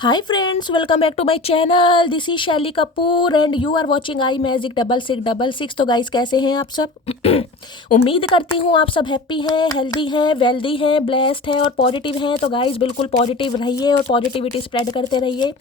Hi friends, welcome back to my channel. This is Shaily Kapoor and you are watching I magic 6666। तो guys कैसे हैं आप सब? उम्मीद करती हूँ आप सब हैप्पी हैं, हेल्दी हैं, वेल्दी हैं, ब्लेस्ड हैं और पॉजिटिव हैं। तो गाइस बिल्कुल पॉजिटिव रहिए और पॉजिटिविटी स्प्रेड करते रहिए।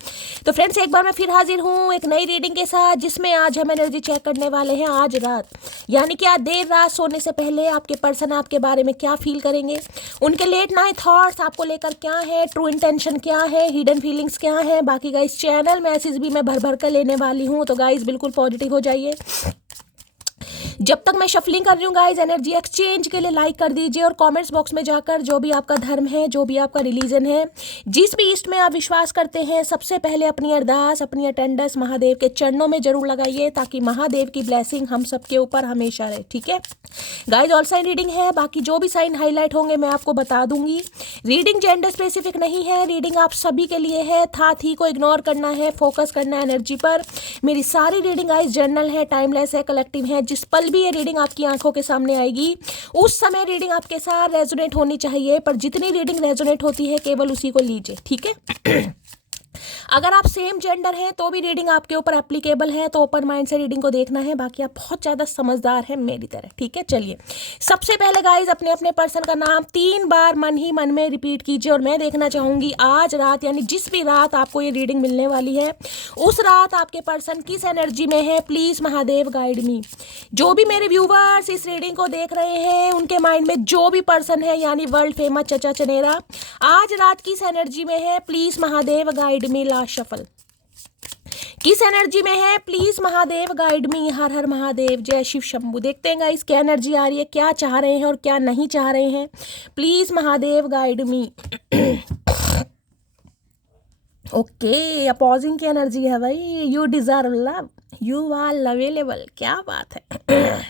तो फ्रेंड्स एक बार मैं फिर हाजिर हूँ एक नई रीडिंग के साथ, जिसमें आज हम एनर्जी चेक करने वाले हैं आज रात, यानी कि आज देर रात सोने से पहले आपके पर्सन आपके बारे में क्या फील करेंगे, उनके लेट नाइट थॉट्स आपको लेकर क्या है, ट्रू इंटेंशन क्या है, हिडन फीलिंग्स क्या है। बाकी गाइस चैनल मैसेज भी मैं भर भर कर लेने वाली हूँ, तो गाइस बिल्कुल पॉजिटिव हो जाइए। जब तक मैं शफलिंग कर रही हूँ गाइस, एनर्जी एक्सचेंज के लिए लाइक कर दीजिए और कमेंट्स बॉक्स में जाकर जो भी आपका धर्म है, जो भी आपका रिलीजन है, जिस भी ईस्ट में आप विश्वास करते हैं, सबसे पहले अपनी अरदास, अपनी अटेंडेंस महादेव के चरणों में जरूर लगाइए, ताकि महादेव की ब्लेसिंग हम सबके ऊपर हमेशा रहे। ठीक है गाइस, ऑल साइन रीडिंग है, बाकी जो भी साइन हाईलाइट होंगे मैं आपको बता दूंगी। रीडिंग जेंडर स्पेसिफिक नहीं है, रीडिंग आप सभी के लिए है। था थी को इग्नोर करना है, फोकस करना है एनर्जी पर। मेरी सारी रीडिंग गाइस जर्नल है, टाइमलेस है, कलेक्टिव है। जिस पल भी ये रीडिंग आपकी आंखों के सामने आएगी उस समय रीडिंग आपके साथ रेजोनेट होनी चाहिए, पर जितनी रीडिंग रेजोनेट होती है केवल उसी को लीजिए। ठीक है अगर आप सेम जेंडर हैं तो भी रीडिंग आपके ऊपर एप्लीकेबल है, तो ओपन माइंड से रीडिंग को देखना है। बाकी आप बहुत ज़्यादा समझदार हैं मेरी तरह। ठीक है, चलिए सबसे पहले गाइज अपने अपने पर्सन का नाम 3 बार मन ही मन में रिपीट कीजिए, और मैं देखना चाहूँगी आज रात, यानी जिस भी रात आपको ये रीडिंग मिलने वाली है, उस रात आपके पर्सन किस एनर्जी में है। प्लीज़ महादेव गाइड मी। जो भी मेरे व्यूवर्स इस रीडिंग को देख रहे हैं, उनके माइंड में जो भी पर्सन है, यानी वर्ल्ड फेमस चचा चनेरा, आज रात किस एनर्जी में है, please Mahadev guide me. Last shuffle किस एनर्जी में है, प्लीज महादेव गाइड मी। हर हर महादेव, जय शिव शंभू। देखते हैं गाइस क्या एनर्जी आ रही है, क्या चाह रहे हैं और क्या नहीं चाह रहे हैं। Please Mahadev guide me. Okay, opposing की एनर्जी है भाई। You deserve love, you are lovable. क्या बात है।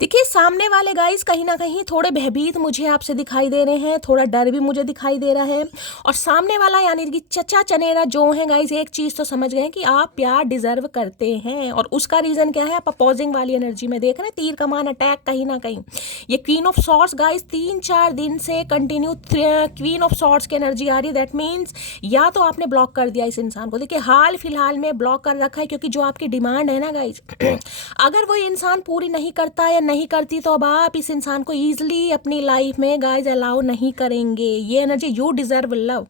देखिए सामने वाले गाइस कहीं ना कहीं थोड़े भयभीत मुझे आपसे दिखाई दे रहे हैं, थोड़ा डर भी मुझे दिखाई दे रहा है। और सामने वाला यानी कि चचा चनेरा जो है गाइस, एक चीज़ तो समझ गए कि आप प्यार डिजर्व करते हैं, और उसका रीज़न क्या है, आप अपोजिंग वाली एनर्जी में देख रहे हैं, तीर कमान अटैक। कहीं ना कहीं ये क्वीन ऑफ सॉर्ड्स गाइस 3-4 दिन से कंटिन्यू क्वीन ऑफ सॉर्ड्स की एनर्जी आ रही है। दैट मीन्स या तो आपने ब्लॉक कर दिया इस इंसान को, देखिए हाल फिलहाल में ब्लॉक कर रखा है, क्योंकि जो आपकी डिमांड है ना गाइस, अगर वो इंसान पूरी नहीं करता या नहीं करती, तो अब आप इस इंसान को ईजिली अपनी लाइफ में गाइज अलाउ नहीं करेंगे। ये एनर्जी यू डिजर्व लव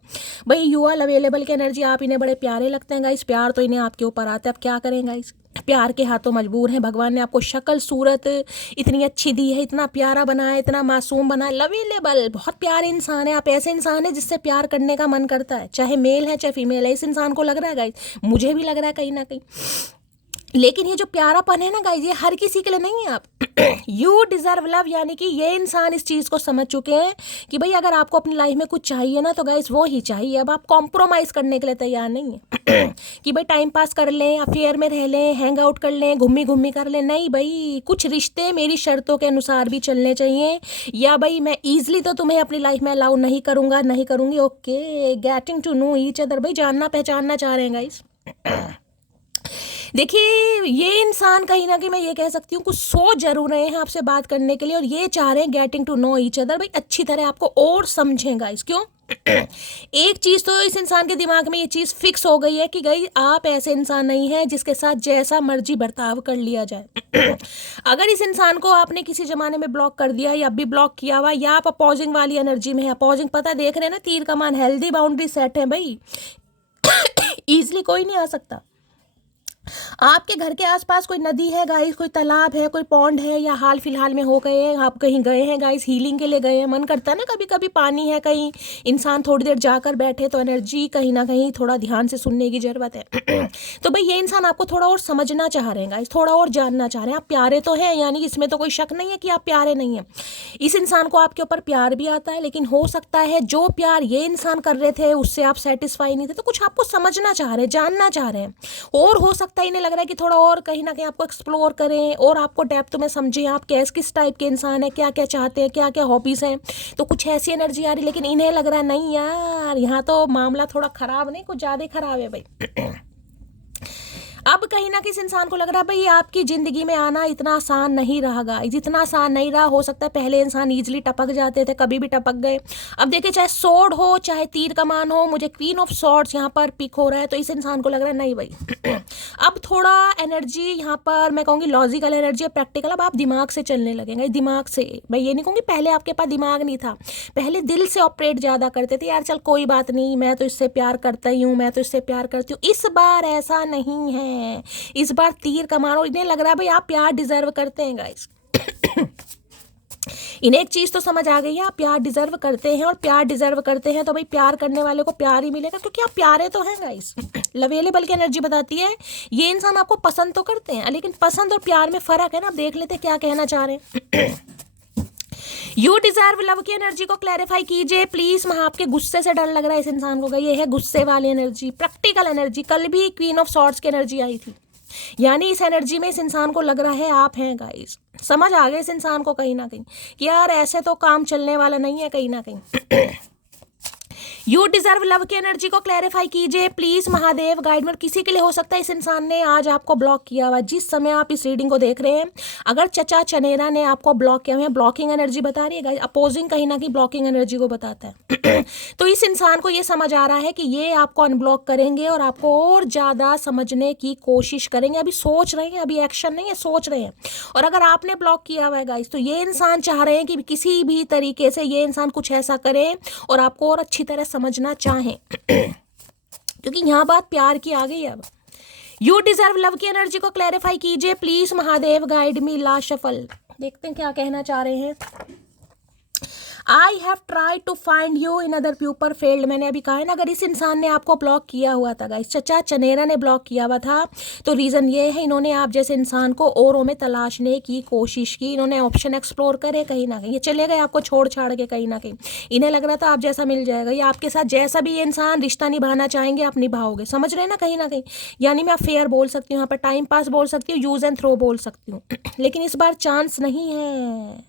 भाई, यू आर अवेलेबल की एनर्जी। आप इन्हें बड़े प्यारे लगते हैं गाइज, प्यार तो इन्हें आपके ऊपर आता है। अब क्या करें गाइज, प्यार के हाथों मजबूर हैं। भगवान ने आपको शक्ल सूरत इतनी अच्छी दी है, इतना प्यारा बनाया, इतना मासूम बनाया, लवेलेबल, बहुत प्यारे इंसान है। आप ऐसे इंसान है जिससे प्यार करने का मन करता है, चाहे मेल है चाहे फीमेल है। इस इंसान को लग रहा है गाइज, मुझे भी लग रहा है कहीं ना कहीं। लेकिन ये जो प्यारापन है ना गाइज, ये हर किसी के लिए नहीं है। आप यू डिजर्व लव, यानी कि ये इंसान इस चीज़ को समझ चुके हैं कि भाई अगर आपको अपनी लाइफ में कुछ चाहिए ना, तो गाइज वो ही चाहिए। अब आप कॉम्प्रोमाइज़ करने के लिए तैयार नहीं है कि भाई टाइम पास कर लें, अफेयर में रह लें, हैंग आउट कर लें, घूमी घूमी कर लें। नहीं भाई, कुछ रिश्ते मेरी शर्तों के अनुसार भी चलने चाहिए, या भाई मैं ईजिली तो तुम्हें अपनी लाइफ में अलाउ नहीं करूँगा, नहीं करूँगी। Okay, getting to know each other, भाई जानना पहचानना चाह रहे हैं गाइज। देखिए ये इंसान कहीं ना कहीं मैं ये कह सकती हूँ कुछ सोच जरूर रहे हैं आपसे बात करने के लिए, और ये चाह रहे हैं getting to know each other, भाई अच्छी तरह आपको और समझें गाइस। क्यों? एक चीज़ तो इस इंसान के दिमाग में ये चीज़ फिक्स हो गई है कि गई आप ऐसे इंसान नहीं हैं जिसके साथ जैसा मर्जी बर्ताव कर लिया जाए। अगर इस इंसान को आपने किसी ज़माने में ब्लॉक कर दिया या अभी ब्लॉक किया हुआ, या आप अपोजिंग वाली एनर्जी में है, अपोजिंग पता देख रहे हैं ना, तीर कमान, हेल्दी बाउंड्री सेट है भाई। ईजिली कोई नहीं आ सकता। आपके घर के आसपास कोई नदी है गाइस, कोई तालाब है, कोई पॉन्ड है, या हाल फिलहाल में हो गए हैं, आप कहीं गए हैं गाइस, हीलिंग के लिए गए हैं, मन करता है ना कभी कभी पानी है कहीं, इंसान थोड़ी देर जाकर बैठे, तो एनर्जी कहीं ना कहीं थोड़ा ध्यान से सुनने की ज़रूरत है। तो भाई ये इंसान आपको थोड़ा और समझना चाह रहे हैं गाइस, थोड़ा और जानना चाह रहे हैं। आप प्यारे तो हैं, यानी इसमें तो कोई शक नहीं है कि आप प्यारे नहीं हैं। इस इंसान को आपके ऊपर प्यार भी आता है, लेकिन हो सकता है जो प्यार ये इंसान कर रहे थे उससे आप सेटिस्फाई नहीं थे, तो कुछ आपको समझना चाह रहे हैं, जानना चाह रहे हैं। और हो सकता है इन्हें लग रहा है कि थोड़ा और कहीं ना कहीं आपको एक्सप्लोर करें और आपको डेप्थ में समझें, आप किस टाइप के इंसान है, क्या क्या चाहते हैं, क्या क्या हॉबीज़ हैं। तो कुछ ऐसी एनर्जी आ रही, लेकिन इन्हें लग रहा है नहीं यार, यहाँ तो मामला थोड़ा ख़राब नहीं, कुछ ज़्यादा ख़राब है भाई। अब कहीं ना किसी इंसान को लग रहा है भाई आपकी ज़िंदगी में आना इतना आसान नहीं रहा गाइस, इतना आसान नहीं रहा। हो सकता है पहले इंसान ईजिली टपक जाते थे, कभी भी टपक गए। अब देखिए चाहे सोर्ड हो चाहे तीर कमान हो, मुझे क्वीन ऑफ सॉर्ड्स यहाँ पर पिक हो रहा है, तो इस इंसान को लग रहा है नहीं भाई अब थोड़ा एनर्जी यहाँ पर मैं कहूँगी लॉजिकल एनर्जी है, प्रैक्टिकल। अब आप दिमाग से चलने लगेंगे, दिमाग से। मैं ये नहीं कहूँगी पहले आपके पास दिमाग नहीं था, पहले दिल से ऑपरेट ज़्यादा करते थे, यार चल कोई बात नहीं, मैं तो इससे प्यार करता ही हूँ, मैं तो इससे प्यार करती हूँ। इस बार ऐसा नहीं है, इस बार तीर कमानो। इन्हें लग रहा है भाई आप प्यार डिजर्व करते हैं गाइस इन्हें एक चीज़ तो समझ आ गई है, आप प्यार डिजर्व करते हैं, और प्यार डिजर्व करते हैं तो भाई प्यार करने वाले को प्यार ही मिलेगा, क्योंकि आप प्यारे तो हैं गाइस। लवेलेबल की एनर्जी बताती है ये इंसान आपको पसंद तो करते हैं, लेकिन पसंद और प्यार में फ़र्क है ना। आप देख लेते क्या कहना चाह रहे हैं। यू डिजर्व लव की एनर्जी को क्लैरिफाई कीजिए प्लीज। वहाँ आपके गुस्से से डर लग रहा है इस इंसान को, ये है गुस्से वाली एनर्जी, प्रैक्टिकल एनर्जी। कल भी क्वीन ऑफ सॉर्ड्स की एनर्जी आई थी, यानी इस एनर्जी में इस इंसान को लग रहा है आप हैं गाइस। समझ आ गए इस इंसान को कहीं ना कहीं कि यार ऐसे तो काम चलने वाला नहीं है कहीं ना कहीं। यू डिजर्व लव की एनर्जी को क्लैरिफाई कीजिए प्लीज महादेव गाइड में। किसी के लिए हो सकता है इस इंसान ने आज आपको ब्लॉक किया हुआ, जिस समय आप इस रीडिंग को देख रहे हैं। अगर चचा चनेरा ने आपको ब्लॉक किया हुआ है, ब्लॉकिंग एनर्जी बता रही है गाइस, अपोजिंग कहीं ना कहीं ब्लॉकिंग एनर्जी को बताता है तो इस इंसान को ये समझ आ रहा है कि ये आपको अनब्लॉक करेंगे और आपको और ज़्यादा समझने की कोशिश करेंगे। अभी सोच रहे हैं, अभी एक्शन नहीं है, सोच रहे हैं। और अगर आपने ब्लॉक किया हुआ है गाइस, तो ये इंसान चाह रहे हैं कि किसी भी तरीके से ये इंसान कुछ ऐसा करे और आपको और अच्छी तरह समझना चाहें क्योंकि यहाँ बात प्यार की आ गई है। अब यू डिजर्व लव की एनर्जी को क्लैरिफाई कीजिए please Mahadev guide me. Last shuffle देखते हैं क्या कहना चाह रहे हैं। I have tried to find you in other people failed. मैंने अभी कहा है ना, अगर इस इंसान ने आपको ब्लॉक किया हुआ था गाइस, चचा चनेरा ने ब्लॉक किया हुआ था, तो रीज़न ये है इन्होंने आप जैसे इंसान को औरों में तलाशने की कोशिश की, इन्होंने ऑप्शन एक्सप्लोर करे कहीं ना कहीं, ये चले गए आपको छोड़ छाड़ के कहीं ना कहीं। इन्हें लग रहा था आप जैसा मिल जाएगा, ये आपके साथ जैसा भी ये इंसान रिश्ता निभाना चाहेंगे आप निभाओगे, समझ रहे हैं ना कहीं ना कहीं। यानी मैं अफेयर बोल सकती हूँ यहाँ पर, टाइम पास बोल सकती हूँ, यूज़ एंड थ्रो बोल सकती हूँ लेकिन इस बार चांस नहीं है।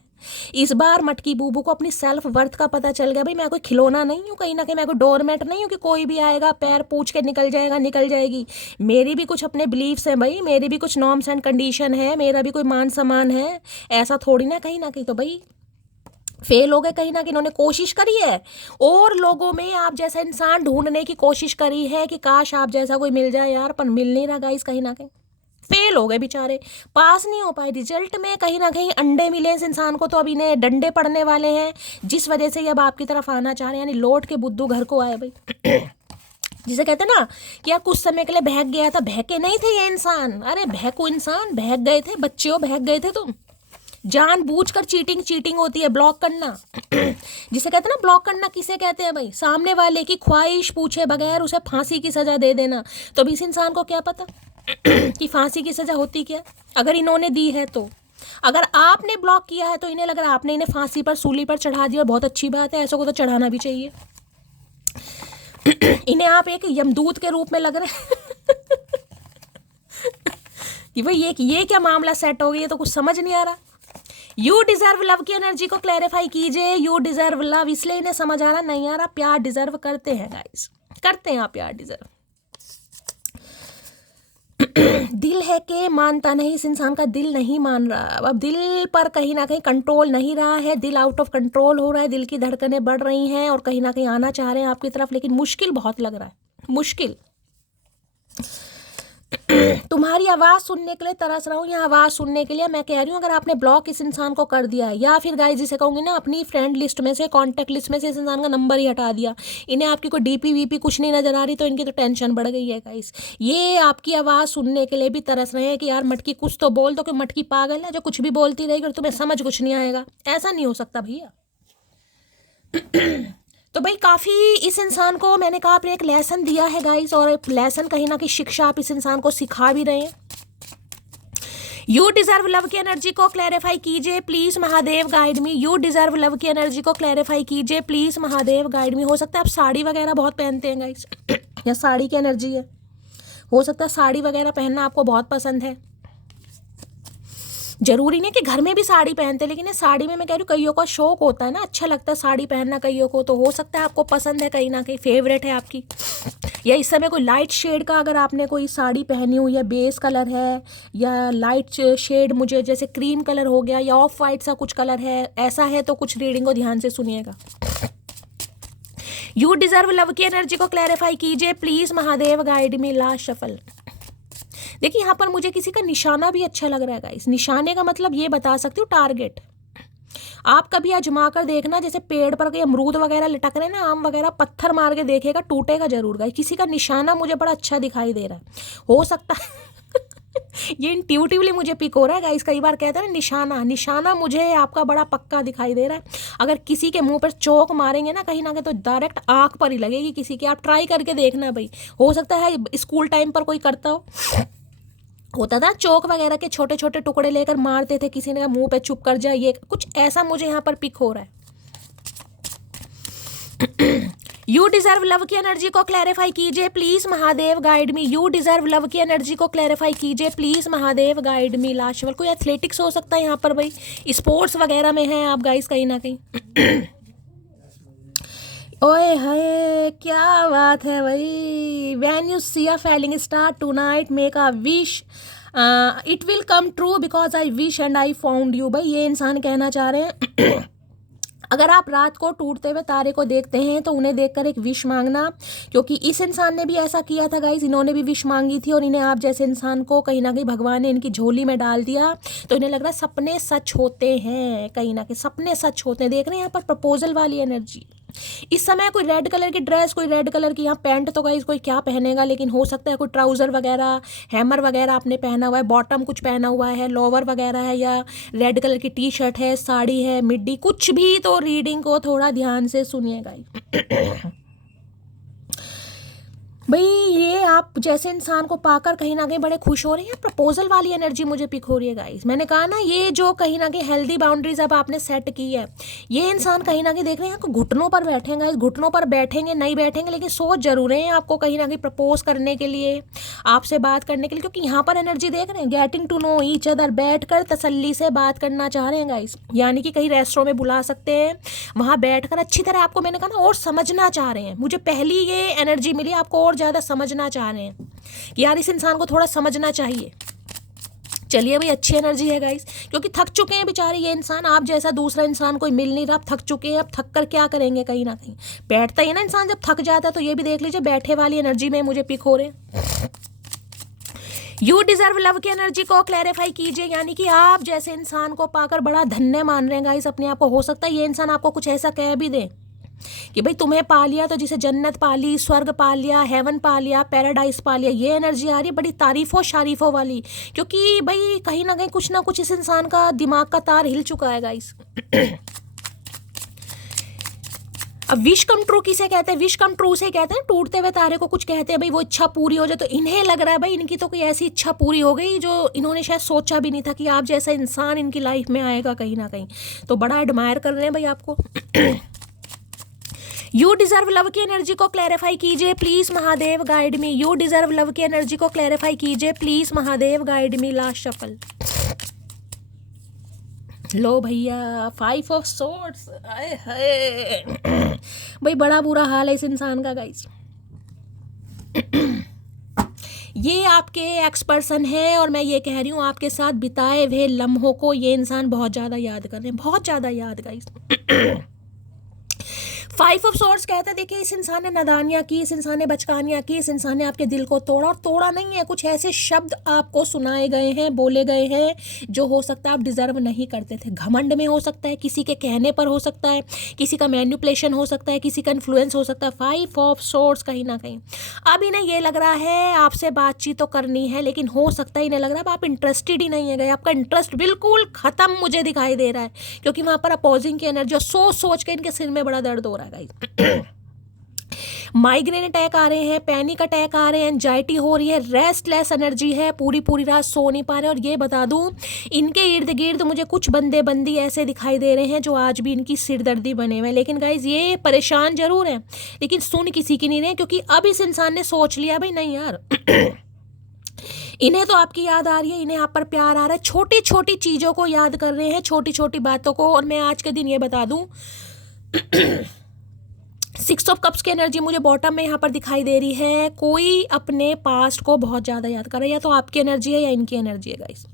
इस बार मटकी बूबू को अपनी सेल्फ वर्थ का पता चल गया, भाई मैं कोई खिलौना नहीं हूँ कहीं ना कहीं, मैं कोई डोरमेट नहीं हूँ कि कोई भी आएगा पैर पूछ के निकल जाएगा निकल जाएगी। मेरी भी कुछ अपने बिलीव्स हैं भाई, मेरी भी कुछ नॉर्म्स एंड कंडीशन है, मेरा भी कोई मान सम्मान है, ऐसा थोड़ी ना कहीं ना कहीं। तो भाई फेल हो गए कहीं ना कहीं। इन्होंने कोशिश करी है और लोगों में आप जैसा इंसान ढूंढने की कोशिश करी है कि काश आप जैसा कोई मिल जाए यार, पर मिल नहीं रहा गाइस, कहीं ना कहीं फेल हो गए बेचारे, पास नहीं हो पाए। रिजल्ट में कहीं ना कहीं अंडे मिले इस इंसान को, तो अब इन्हें डंडे पड़ने वाले हैं, जिस वजह से ये अब आपकी तरफ आना चाह रहे हैं, यानी लौट के बुद्धू घर को आए भाई जिसे कहते हैं ना कि यार कुछ समय के लिए बहक गया था, बहके नहीं थे ये इंसान, अरे बहकू इंसान, बहक गए थे बच्चे, बहक गए थे तुम। जानबूझकर चीटिंग होती है, ब्लॉक करना जिसे कहते हैं ना, ब्लॉक करना किसे कहते हैं भाई, सामने वाले की ख्वाहिश पूछे बगैर उसे फांसी की सजा दे देना। तो अभी इस इंसान को क्या पता कि फांसी की सजा होती क्या, अगर इन्होंने दी है तो। अगर आपने ब्लॉक किया है तो इन्हें लग रहा है आपने इन्हें फांसी पर सूली पर चढ़ा दिया, बहुत अच्छी बात है, ऐसा को तो चढ़ाना भी चाहिए इन्हें आप एक यमदूत के रूप में लग रहे हैं कि भाई ये क्या मामला सेट हो गया, तो कुछ समझ नहीं आ रहा। यू डिजर्व लव की एनर्जी को क्लैरिफाई कीजिए। यू डिजर्व लव, इसलिए इन्हें समझ आ रहा नहीं आ रहा, प्यार डिजर्व करते हैं गाइस, करते हैं आप प्यार डिजर्व दिल है कि मानता नहीं, इस इंसान का दिल नहीं मान रहा। अब दिल पर कहीं ना कहीं कंट्रोल नहीं रहा है, दिल आउट ऑफ कंट्रोल हो रहा है, दिल की धड़कनें बढ़ रही हैं और कहीं ना कहीं आना चाह रहे हैं आपकी तरफ, लेकिन मुश्किल बहुत लग रहा है, मुश्किल। तुम्हारी आवाज़ सुनने के लिए तरस रहा हूँ, यहाँ आवाज़ सुनने के लिए मैं कह रही हूँ। अगर आपने ब्लॉक इस इंसान को कर दिया है, या फिर गाइस जिसे कहूँगी ना अपनी फ्रेंड लिस्ट में से, कॉन्टैक्ट लिस्ट में से इस इंसान का नंबर ही हटा दिया, इन्हें आपकी कोई डीपी वीपी कुछ नहीं नजर आ रही, तो इनकी तो टेंशन बढ़ गई है गाइस। ये आपकी आवाज़ सुनने के लिए भी तरस रहे हैं कि यार मटकी कुछ तो बोल दो, कि मटकी पागल है जो कुछ भी बोलती रहेगी और तुम्हें समझ कुछ नहीं आएगा, ऐसा नहीं हो सकता भैया तो भाई काफ़ी इस इंसान को मैंने कहा आपने एक लेसन दिया है गाइस, और एक लेसन कहीं ना कहीं शिक्षा आप इस इंसान को सिखा भी रहे हैं। यू डिजर्व लव की एनर्जी को क्लैरिफाई कीजिए please Mahadev guide me. You deserve love की एनर्जी को क्लैरिफाई कीजिए प्लीज महादेव गाइड मी। हो सकता है आप साड़ी वगैरह बहुत पहनते हैं गाइस या साड़ी की एनर्जी है, हो सकता है साड़ी वगैरह पहनना आपको बहुत पसंद है। जरूरी नहीं कि घर में भी साड़ी पहनते, लेकिन ये साड़ी में मैं कह रही हूँ कईयों का शौक होता है ना, अच्छा लगता है साड़ी पहनना कईयों को, तो हो सकता है आपको पसंद है, कहीं ना कहीं फेवरेट है आपकी। या इस समय कोई लाइट शेड का अगर आपने कोई साड़ी पहनी हुई है, बेस कलर है या लाइट शेड मुझे जैसे क्रीम कलर हो गया या ऑफ वाइट सा कुछ कलर है, ऐसा है तो कुछ रीडिंग को ध्यान से सुनिएगा। यू डिजर्व लव की एनर्जी को क्लैरिफाई कीजिए please, Mahadev guide me, last shuffle. देखिए यहाँ पर मुझे किसी का निशाना भी अच्छा लग रहा है गाइस। निशाने का मतलब ये बता सकती हूँ टारगेट। आप कभी आजमा कर देखना, जैसे पेड़ पर कोई अमरूद वगैरह लटक रहे हैं ना, आम वगैरह, पत्थर मार के देखिएगा, टूटेगा जरूर गाइस। किसी का निशाना मुझे बड़ा अच्छा दिखाई दे रहा है, हो सकता है ये इंट्यूटिवली मुझे पिक हो रहा है गाइस। कई बार कहते हैं ना निशाना मुझे आपका बड़ा पक्का दिखाई दे रहा है। अगर किसी के मुंह पर चोक मारेंगे ना कहीं ना कहीं तो डायरेक्ट आंख पर ही लगेगी किसी की। आप ट्राई करके देखना भाई, हो सकता है स्कूल टाइम पर कोई करता हो, होता था चौक वगैरह के छोटे छोटे टुकड़े लेकर मारते थे, किसी ने मुंह पे चुप कर जाए, ये कुछ ऐसा मुझे यहाँ पर पिक हो रहा है। यू डिजर्व लव की एनर्जी को क्लैरिफाई कीजिए please, Mahadev guide me. You deserve love की एनर्जी को क्लैरिफाई कीजिए please, Mahadev guide me, last कोई एथलेटिक्स हो सकता है यहाँ पर भाई, स्पोर्ट्स वगैरह में है आप गाइस कहीं ना कहीं। ओए हाय क्या बात है भाई। When you see a falling star tonight make a wish, it will come true because I wish and I found you. भाई ये इंसान कहना चाह रहे हैं अगर आप रात को टूटते हुए तारे को देखते हैं तो उन्हें देखकर एक विश मांगना, क्योंकि इस इंसान ने भी ऐसा किया था गाइज। इन्होंने भी विश मांगी थी और इन्हें आप जैसे इंसान को कहीं ना कहीं भगवान ने इनकी झोली में डाल दिया, तो इन्हें लग रहा है सपने सच होते हैं, कहीं ना कहीं सपने सच होते हैं। देख रहे हैं यहाँ पर प्रपोजल वाली एनर्जी। इस समय कोई रेड कलर की ड्रेस, कोई रेड कलर की यहाँ पैंट तो गाइस कोई क्या पहनेगा, लेकिन हो सकता है कोई ट्राउज़र वगैरह, हैमर वगैरह आपने पहना हुआ है, बॉटम कुछ पहना हुआ है, लोअर वगैरह है, या रेड कलर की टी शर्ट है, साड़ी है, मिड्डी, कुछ भी। तो रीडिंग को थोड़ा ध्यान से सुनिएगा भाई। ये आप जैसे इंसान को पाकर कहीं ना कहीं बड़े खुश हो रहे हैं। प्रपोजल वाली एनर्जी मुझे पिक हो रही है गाइस। मैंने कहा ना, ये जो कहीं ना कहीं हेल्दी बाउंड्रीज अब आपने सेट की है, ये इंसान कहीं ना कहीं देख रहे हैं आपको घुटनों पर बैठेंगे गाइस। घुटनों पर बैठेंगे नहीं बैठेंगे, लेकिन सोच जरूर है आपको कहीं ना कहीं प्रपोज करने के लिए, आपसे बात करने के लिए, क्योंकि यहाँ पर एनर्जी देख रहे हैं getting to know each other, बैठ कर तसल्ली से बात करना चाह रहे हैं गाइस। यानी कि कहीं रेस्टोरेंट में बुला सकते हैं, वहाँ बैठ कर अच्छी तरह आपको, मैंने कहा ना, और समझना चाह रहे हैं। मुझे पहली ये एनर्जी मिली, आपको और ज़्यादा समझना चाह रहे हैं कि यार इस इंसान को थोड़ा समझना चाहिए। चलिए भाई, अच्छी एनर्जी है गाइस, क्योंकि थक चुके हैं बेचारे ये इंसान। आप जैसा दूसरा इंसान कोई मिल नहीं रहा, आप थक चुके हैं। अब थक कर क्या करेंगे, कहीं ना कहीं बैठता ही ना इंसान जब थक जाता है। तो ये भी देख लीजिए, बैठे वाली एनर्जी में मुझे पिक हो रहे हैं। यू डिजर्व लव की एनर्जी को क्लैरिफाई कीजिए, यानी कि आप जैसे इंसान को पाकर बड़ा धन्य मान रहे हैं गाइस अपने आप को। हो सकता है ये इंसान आपको कुछ ऐसा कह भी दे कि भाई तुम्हें पा लिया तो जिसे जन्नत पा ली, स्वर्ग पा लिया, हेवन पा लिया, पैराडाइज पा लिया। ये एनर्जी आ रही है बड़ी तारीफों शारीफों वाली, क्योंकि भाई कहीं ना कुछ इस इंसान का दिमाग का तार हिल चुका है गाइस। अब विश कम ट्रू किसे कहते हैं? विश कम ट्रू से कहते हैं टूटते हुए तारे को कुछ कहते हैं भाई, वो इच्छा पूरी हो जाए। तो इन्हें लग रहा है भाई इनकी तो कोई ऐसी इच्छा पूरी हो गई जो इन्होंने शायद सोचा भी नहीं था कि आप जैसा इंसान इनकी लाइफ में आएगा कहीं ना कहीं। तो बड़ा एडमायर कर रहे हैं भाई आपको। यू डिजर्व लव की एनर्जी को क्लैरिफाई कीजिए please, Mahadev guide me. You deserve love की एनर्जी को क्लैरिफाई कीजिए please, Mahadev guide me, last shuffle. लो भैया, 5 ऑफ सोर्ड्स। भाई बड़ा बुरा हाल है इस इंसान का गाइस। ये आपके एक्स पर्सन है और मैं ये कह रही हूँ आपके साथ बिताए हुए लम्हों को ये इंसान बहुत ज़्यादा याद कर रहे हैं, बहुत ज़्यादा याद गाइस। 5 ऑफ सोर्ड्स कहते हैं, देखिए इस इंसान ने नादानियाँ की, इस इंसान ने बचकानियाँ की, इस इंसान ने आपके दिल को तोड़ा। और तोड़ा नहीं है, कुछ ऐसे शब्द आपको सुनाए गए हैं, बोले गए हैं जो हो सकता है आप डिजर्व नहीं करते थे। घमंड में हो सकता है, किसी के कहने पर हो सकता है, किसी का मैनिपुलेशन हो सकता है, किसी का इन्फ्लुएंस हो सकता है। 5 ऑफ सोर्ड्स कहीं ना कहीं अब इन्हें ये लग रहा है आपसे बातचीत तो करनी है, लेकिन हो सकता है इन्हें लग रहा है आप इंटरेस्टेड ही नहीं है गए। आपका इंटरेस्ट बिल्कुल खत्म मुझे दिखाई दे रहा है, क्योंकि वहाँ पर अपोजिंग की एनर्जी सोच के इनके सिर में बड़ा दर्द हो रहा है। माइग्रेन अटैक आ रहे हैं, पैनिक अटैक आ रहे हैं, एंजाइटी हो रही है, रेस्टलेस एनर्जी है, पूरी रात सो नहीं पा रहे। और ये बता दूं, इनके इर्द गिर्द मुझे कुछ बंदे बंदी ऐसे दिखाई दे रहे हैं जो आज भी इनकी सिरदर्दी बने हुए हैं। लेकिन गाइज ये परेशान जरूर हैं, लेकिन सुन किसी की नहीं रहे, क्योंकि अब इस इंसान ने सोच लिया भाई नहीं यार, इन्हें तो आपकी याद आ रही है, इन्हें आप पर प्यार आ रहा है। छोटी छोटी चीज़ों को याद कर रहे हैं, छोटी छोटी बातों को। और मैं आज के दिन ये बता दूं, सिक्स ऑफ कप्स की एनर्जी मुझे बॉटम में यहाँ पर दिखाई दे रही है। कोई अपने पास्ट को बहुत ज़्यादा याद कर रहा है, या तो आपकी एनर्जी है या इनकी एनर्जी है गाइस।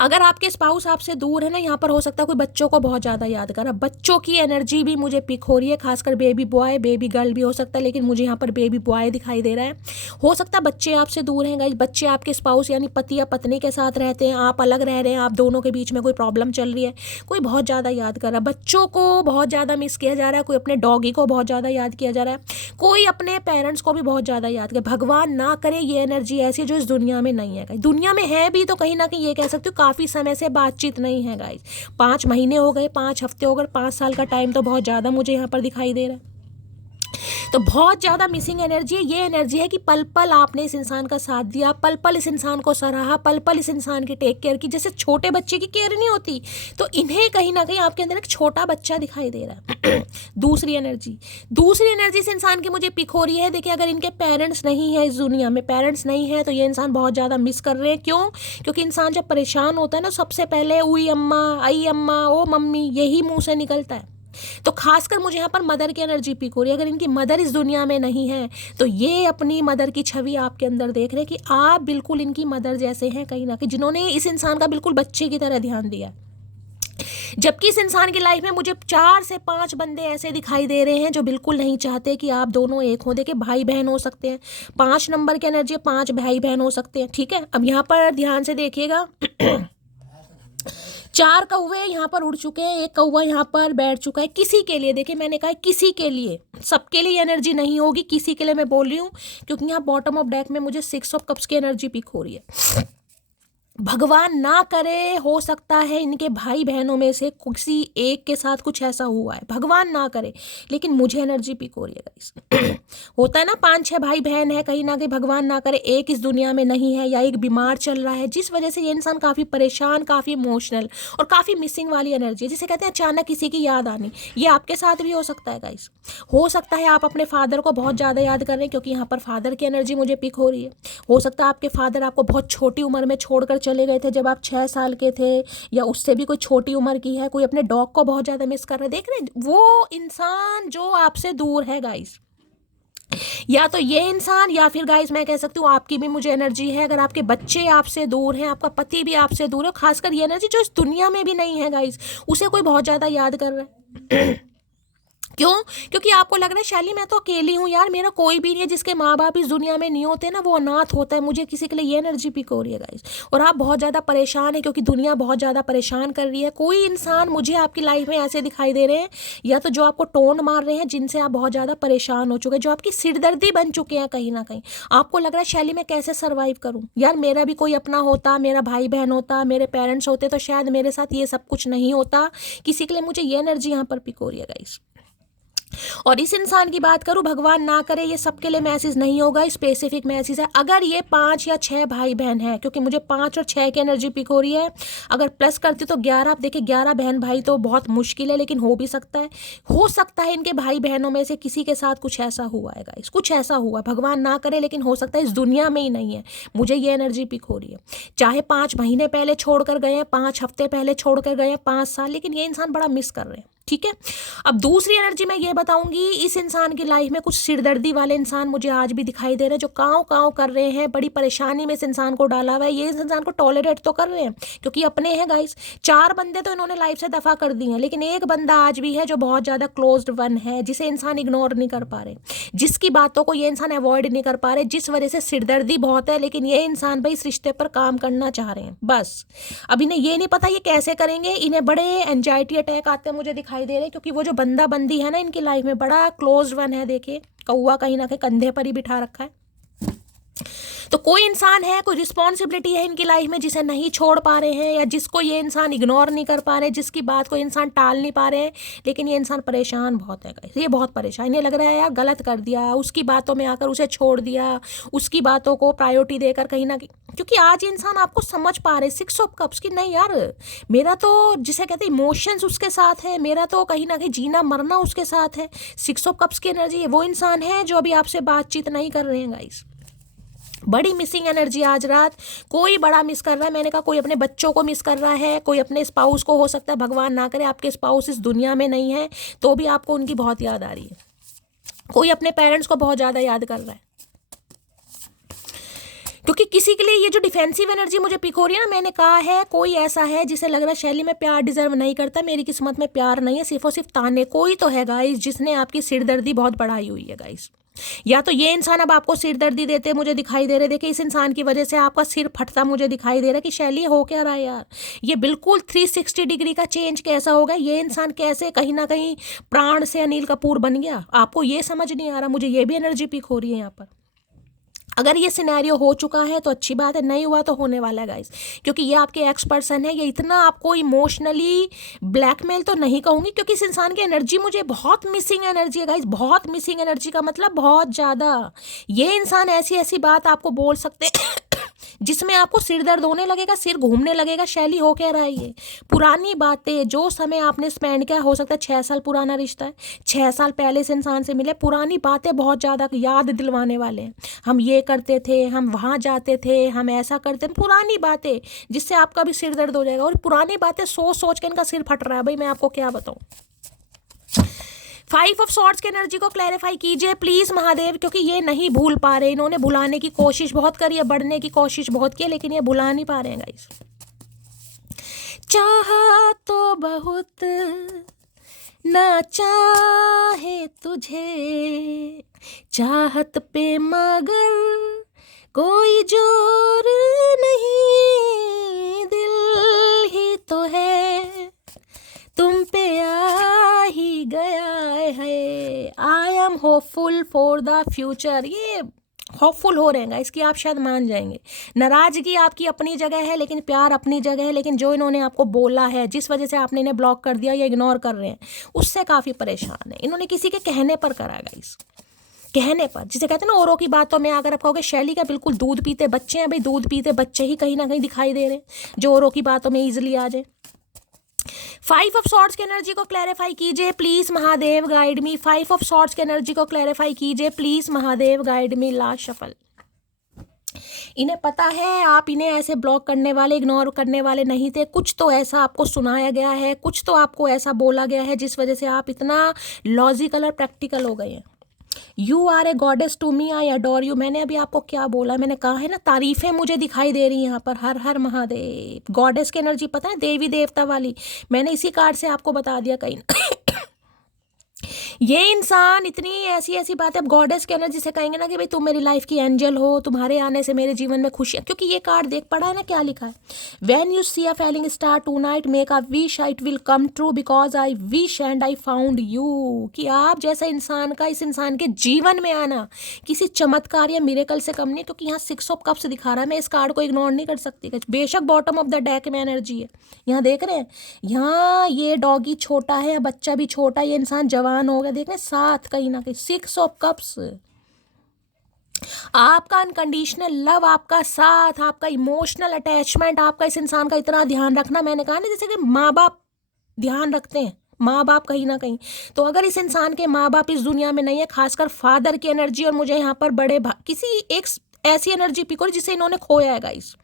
अगर आपके स्पाउस आपसे दूर है ना, यहाँ पर हो सकता है कोई बच्चों को बहुत ज़्यादा याद कर रहा है। बच्चों की एनर्जी भी मुझे पिक हो रही है, खासकर बेबी बॉय, बेबी गर्ल भी हो सकता है, लेकिन मुझे यहाँ पर बेबी बॉय दिखाई दे रहा है। हो सकता है बच्चे आपसे दूर हैं गाइस, बच्चे आपके स्पाउस यानी पति या पत्नी के साथ रहते हैं, आप अलग रह रहे हैं, आप दोनों के बीच में कोई प्रॉब्लम चल रही है, कोई बहुत ज़्यादा याद कर रहा है, बच्चों को बहुत ज़्यादा मिस किया जा रहा है, कोई अपने डॉगी को बहुत ज़्यादा याद किया जा रहा है, कोई अपने पेरेंट्स को भी बहुत ज़्यादा याद करे। भगवान ना करे ये एनर्जी ऐसी जो इस दुनिया में नहीं है। दुनिया में है भी तो कहीं ना कहीं ये कह सकते हो काफ़ी समय से बातचीत नहीं है गाइस। 5 महीने हो गए, 5 हफ्ते हो गए, 5 साल का टाइम तो बहुत ज़्यादा मुझे यहाँ पर दिखाई दे रहा है। तो बहुत ज़्यादा मिसिंग एनर्जी है। ये एनर्जी है कि पल पल आपने इस इंसान का साथ दिया, पल पल इस इंसान को सराहा, पल पल इस इंसान की टेक केयर की, जैसे छोटे बच्चे की केयर नहीं होती, तो इन्हें कहीं ना कहीं आपके अंदर एक छोटा बच्चा दिखाई दे रहा है। दूसरी एनर्जी इस इंसान की मुझे पिक हो रही है। देखिए, अगर इनके पेरेंट्स नहीं है, इस दुनिया में पेरेंट्स नहीं है, तो ये इंसान बहुत ज़्यादा मिस कर रहे हैं। क्यों? क्योंकि इंसान जब परेशान होता है ना, सबसे पहले उई अम्मा, आई अम्मा, ओ मम्मी, यही मुंह से निकलता है। तो खासकर मुझे यहाँ पर मदर की एनर्जी पिक हो रही है। अगर इनकी मदर इस दुनिया में नहीं है, तो ये अपनी मदर की छवि आपके अंदर देख रहे हैं कि आप बिल्कुल इनकी मदर जैसे हैं कहीं ना कहीं, जिन्होंने इस इंसान का बिल्कुल बच्चे की तरह ध्यान दिया। जबकि इस इंसान की लाइफ में मुझे 4 से 5 बंदे ऐसे दिखाई दे रहे हैं जो बिल्कुल नहीं चाहते कि आप दोनों एक हो। देखिए, भाई बहन हो सकते हैं, 5 नंबर की एनर्जी, 5 भाई बहन हो सकते हैं। ठीक है, अब यहाँ पर ध्यान से देखिएगा। 4 कौवे यहाँ पर उड़ चुके हैं, 1 कौवा यहाँ पर बैठ चुका है। किसी के लिए, देखिए मैंने कहा किसी के लिए, सबके लिए एनर्जी नहीं होगी, किसी के लिए मैं बोल रही हूँ, क्योंकि यहाँ बॉटम ऑफ डेक में मुझे 6 ऑफ कप्स की एनर्जी पिक हो रही है। भगवान ना करे, हो सकता है इनके भाई बहनों में से किसी एक के साथ कुछ ऐसा हुआ है, भगवान ना करे, लेकिन मुझे एनर्जी पिक हो रही है गाइस। होता है ना, 5-6 भाई बहन है, कहीं ना कहीं भगवान ना करे एक इस दुनिया में नहीं है, या एक बीमार चल रहा है, जिस वजह से ये इंसान काफ़ी परेशान, काफ़ी इमोशनल और काफ़ी मिसिंग वाली एनर्जी है, जिसे कहते हैं अचानक किसी की याद आनी। ये आपके साथ भी हो सकता है गाइस। हो सकता है आप अपने फादर को बहुत ज़्यादा याद कर रहे हैं, क्योंकि यहाँ पर फादर की एनर्जी मुझे पिक हो रही है। हो सकता है आपके फादर आपको बहुत छोटी उम्र में छोड़कर चले गए थे, जब आप 6 साल के थे, या उससे भी कोई छोटी उम्र की है। कोई अपने डॉग को बहुत ज़्यादा मिस कर रहे हैं। देख रहे हैं, वो इंसान जो आपसे दूर है गाइस, या तो ये इंसान, या फिर गाइस मैं कह सकती हूँ आपकी भी मुझे एनर्जी है। अगर आपके बच्चे आपसे दूर हैं, आपका पति भी आपसे दूर है, खासकर ये एनर्जी जो इस दुनिया में भी नहीं है गाइस, उसे कोई बहुत ज़्यादा याद कर रहा है। क्यों? क्योंकि आपको लग रहा है शैली मैं तो अकेली हूँ यार, मेरा कोई भी नहीं है। जिसके माँ बाप इस दुनिया में नहीं होते ना, वो अनाथ होता है। मुझे किसी के लिए ये एनर्जी पिक हो रही है गाइस, और आप बहुत ज़्यादा परेशान है, क्योंकि दुनिया बहुत ज़्यादा परेशान कर रही है। कोई इंसान मुझे आपकी लाइफ में ऐसे दिखाई दे रहे हैं, या तो जो आपको टोन मार रहे हैं, जिनसे आप बहुत ज़्यादा परेशान हो चुके हैं, जो आपकी सिरदर्दी बन चुके हैं कहीं ना कहीं। आपको लग रहा है शैली मैं कैसे सर्वाइव करूँ यार, मेरा भी कोई अपना होता, मेरा भाई बहन होता, मेरे पेरेंट्स होते, तो शायद मेरे साथ ये सब कुछ नहीं होता। किसी के लिए मुझे ये एनर्जी यहाँ पर पिक हो रही है गाइस। और इस इंसान की बात करूं, भगवान ना करे ये सबके लिए मैसेज नहीं होगा, स्पेसिफिक मैसेज है। अगर ये 5 या 6 भाई बहन है, क्योंकि मुझे 5 और 6 की एनर्जी पिक हो रही है, अगर प्लस करती तो 11। आप देखिए 11 बहन भाई तो बहुत मुश्किल है, लेकिन हो भी सकता है। हो सकता है इनके भाई बहनों में से किसी के साथ कुछ ऐसा हुआ है गाइस, कुछ ऐसा हुआ है, भगवान ना करे, लेकिन हो सकता है इस दुनिया में ही नहीं है। मुझे ये एनर्जी पिक हो रही है। चाहे 5 महीने पहले छोड़ कर गए हैं, 5 हफ्ते पहले छोड़ कर गए हैं, 5 साल, लेकिन ये इंसान बड़ा मिस कर रहे हैं। ठीक है, अब दूसरी एनर्जी मैं ये बताऊंगी। इस इंसान की लाइफ में कुछ सिरदर्दी वाले इंसान मुझे आज भी दिखाई दे रहे हैं, जो काँव काँव कर रहे हैं, बड़ी परेशानी में इस इंसान को डाला हुआ है। ये इस इंसान को टॉलरेट तो कर रहे हैं, क्योंकि अपने हैं गाइस। 4 बंदे तो इन्होंने लाइफ से दफा कर दिए हैं, लेकिन एक बंदा आज भी है जो बहुत ज़्यादा क्लोज्ड वन है, जिसे इंसान इग्नोर नहीं कर पा रहे, जिसकी बातों को ये इंसान अवॉइड नहीं कर पा रहे, जिस वजह से सिरदर्दी बहुत है। लेकिन ये इंसान भाई इस रिश्ते पर काम करना चाह रहे हैं बस। अब इन्हें ये नहीं पता ये कैसे करेंगे। इन्हें बड़े एंजाइटी अटैक आते हैं मुझे दिखाई दे रहे हैं, क्योंकि वो जो बंदा बंदी है ना इनकी लाइफ में, बड़ा क्लोज वन है। देखिए कौवा कहीं ना कहीं कंधे पर ही बिठा रखा है। तो कोई इंसान है, कोई रिस्पॉन्सिबिलिटी है इनकी लाइफ में, जिसे नहीं छोड़ पा रहे हैं, या जिसको ये इंसान इग्नोर नहीं कर पा रहे, जिसकी बात को इंसान टाल नहीं पा रहे हैं। लेकिन ये इंसान परेशान बहुत है गाइस, ये बहुत परेशान। इन्हें लग रहा है यार गलत कर दिया, उसकी बातों में आकर उसे छोड़ दिया, उसकी बातों को प्रायोरिटी देकर कहीं ना कहीं। क्योंकि आज ये इंसान आपको समझ पा रहे 6 ऑफ कप्स की, नहीं यार मेरा तो जिसे कहते हैं इमोशंस उसके साथ है, मेरा तो कहीं ना कहीं जीना मरना उसके साथ है। 6 ऑफ कप्स की एनर्जी है। वो इंसान है जो अभी आपसे बातचीत नहीं कर रहे हैं गाइस, बड़ी मिसिंग एनर्जी आज रात, कोई बड़ा मिस कर रहा है। मैंने कहा कोई अपने बच्चों को मिस कर रहा है, कोई अपने स्पाउस को, हो सकता है भगवान ना करे आपके स्पाउस इस दुनिया में नहीं है तो भी आपको उनकी बहुत याद आ रही है। कोई अपने पेरेंट्स को बहुत ज़्यादा याद कर रहा है, क्योंकि किसी के लिए ये जो डिफेंसिव एनर्जी मुझे पिक हो रही है ना, मैंने कहा है कोई ऐसा है जिसे लग रहा है शैली में प्यार डिजर्व नहीं करता, मेरी किस्मत में प्यार नहीं है, सिर्फ और सिर्फ ताने। कोई तो है गाइस जिसने आपकी सिरदर्दी बहुत बढ़ाई हुई है गाइस। या तो ये इंसान अब आपको सिरदर्दी देते मुझे दिखाई दे रहे, देखिए इस इंसान की वजह से आपका सिर फटता मुझे दिखाई दे रहा है कि शैली हो क्या रहा है यार, ये बिल्कुल 360 डिग्री का चेंज कैसा होगा, ये इंसान कैसे कहीं ना कहीं प्राण से अनिल कपूर बन गया, आपको ये समझ नहीं आ रहा। मुझे ये भी एनर्जी पिक हो रही है यहाँ पर। अगर ये सिनेरियो हो चुका है तो अच्छी बात है, नहीं हुआ तो होने वाला है गाइस, क्योंकि ये आपके एक्स पर्सन है। ये इतना आपको इमोशनली ब्लैकमेल तो नहीं कहूँगी, क्योंकि इस इंसान की एनर्जी मुझे बहुत मिसिंग एनर्जी है गाइस, बहुत मिसिंग एनर्जी का मतलब बहुत ज़्यादा। ये इंसान ऐसी ऐसी बात आपको बोल सकते जिसमें आपको सिर दर्द होने लगेगा, सिर घूमने लगेगा। शैली हो क्या रहा है, ये पुरानी बातें, जो समय आपने स्पेंड किया, हो सकता है 6 साल पुराना रिश्ता है, 6 साल पहले इस इंसान से मिले, पुरानी बातें बहुत ज़्यादा याद दिलवाने वाले हैं। हम ये करते थे, हम वहाँ जाते थे, हम ऐसा करते थे, पुरानी बातें जिससे आपका भी सिर दर्द हो जाएगा। और पुरानी बातें सोच सोच के इनका सिर फट रहा है भाई, मैं आपको क्या बताऊँ। 5 ऑफ सॉर्ड्स की एनर्जी को क्लैरिफाई कीजिए प्लीज महादेव, क्योंकि ये नहीं भूल पा रहे। इन्होंने भुलाने की कोशिश बहुत करी है, बढ़ने की कोशिश बहुत की, लेकिन ये भुला नहीं पा रहे हैं गाइस। चाहा तो बहुत ना चाहे तुझे, चाहत पे मगर कोई जोर नहीं, दिल ही तो है तुम पे आ ही गया है। I am hopeful for the future. ये होपफुल हो रहेगा, इसकी आप शायद मान जाएंगे। नाराजगी आपकी अपनी जगह है, लेकिन प्यार अपनी जगह है। लेकिन जो इन्होंने आपको बोला है, जिस वजह से आपने इन्हें ब्लॉक कर दिया या इग्नोर कर रहे हैं, उससे काफ़ी परेशान है। इन्होंने किसी के कहने पर करा गाइस, कहने पर, जिसे कहते हैं ना औरों की बातों में। अगर आप कहोगे शैली का बिल्कुल दूध पीते बच्चे हैं, भाई दूध पीते बच्चे ही कहीं ना कहीं दिखाई दे रहे हैं जो औरों की बातों में ईजिली आ जाए। 5 ऑफ सॉर्ड्स की एनर्जी को क्लैरिफाई कीजिए please Mahadev, guide me. 5 of swords की एनर्जी को क्लैरिफाई कीजिए please Mahadev, guide me. Last shuffle. इन्हें पता है आप इन्हें ऐसे ब्लॉक करने वाले, इग्नोर करने वाले नहीं थे। कुछ तो ऐसा आपको सुनाया गया है, कुछ तो आपको ऐसा बोला गया है जिस वजह से आप इतना लॉजिकल और प्रैक्टिकल हो गए हैं। You are a goddess to me, I adore you. मैंने अभी आपको क्या बोला, मैंने कहा है ना तारीफें मुझे दिखाई दे रही हैं यहाँ पर। हर हर महादेव। गॉडेस की एनर्जी पता है, देवी देवता वाली, मैंने इसी कार्ड से आपको बता दिया कहीं ये इंसान इतनी ऐसी ऐसी बातें, अब गॉडेस की एनर्जी से कहेंगे ना कि भाई तुम मेरी लाइफ की एंजल हो, तुम्हारे आने से मेरे जीवन में खुशियाँ, क्योंकि ये कार्ड देख पड़ा है ना क्या लिखा है। When you see a falling star tonight make a wish, it will come true because I wish and I found you. कि आप जैसा इंसान का इस इंसान के जीवन में आना किसी चमत्कार या मिरेकल से कम नहीं, क्योंकि यहाँ 6 ऑफ कप्स दिखा रहा है। मैं इस कार्ड को इग्नोर नहीं कर सकती। बेशक बॉटम ऑफ द डेक में एनर्जी है, यहाँ देख रहे हैं, यहाँ ये डॉगी छोटा है, बच्चा भी छोटा, ये इंसान जवान हो गया, देख रहे हैं साथ कहीं ना कहीं 6 ऑफ कप्स। आपका अनकंडीशनल लव, आपका साथ, आपका इमोशनल अटैचमेंट, आपका इस इंसान का इतना ध्यान रखना। मैंने कहा ना जैसे कि माँ बाप ध्यान रखते हैं, माँ बाप कहीं ना कहीं, तो अगर इस इंसान के माँ बाप इस दुनिया में नहीं है, खासकर फादर की एनर्जी, और मुझे यहाँ पर बड़े किसी एक ऐसी एनर्जी पिको जिसे इन्होंने खोया है गाइस।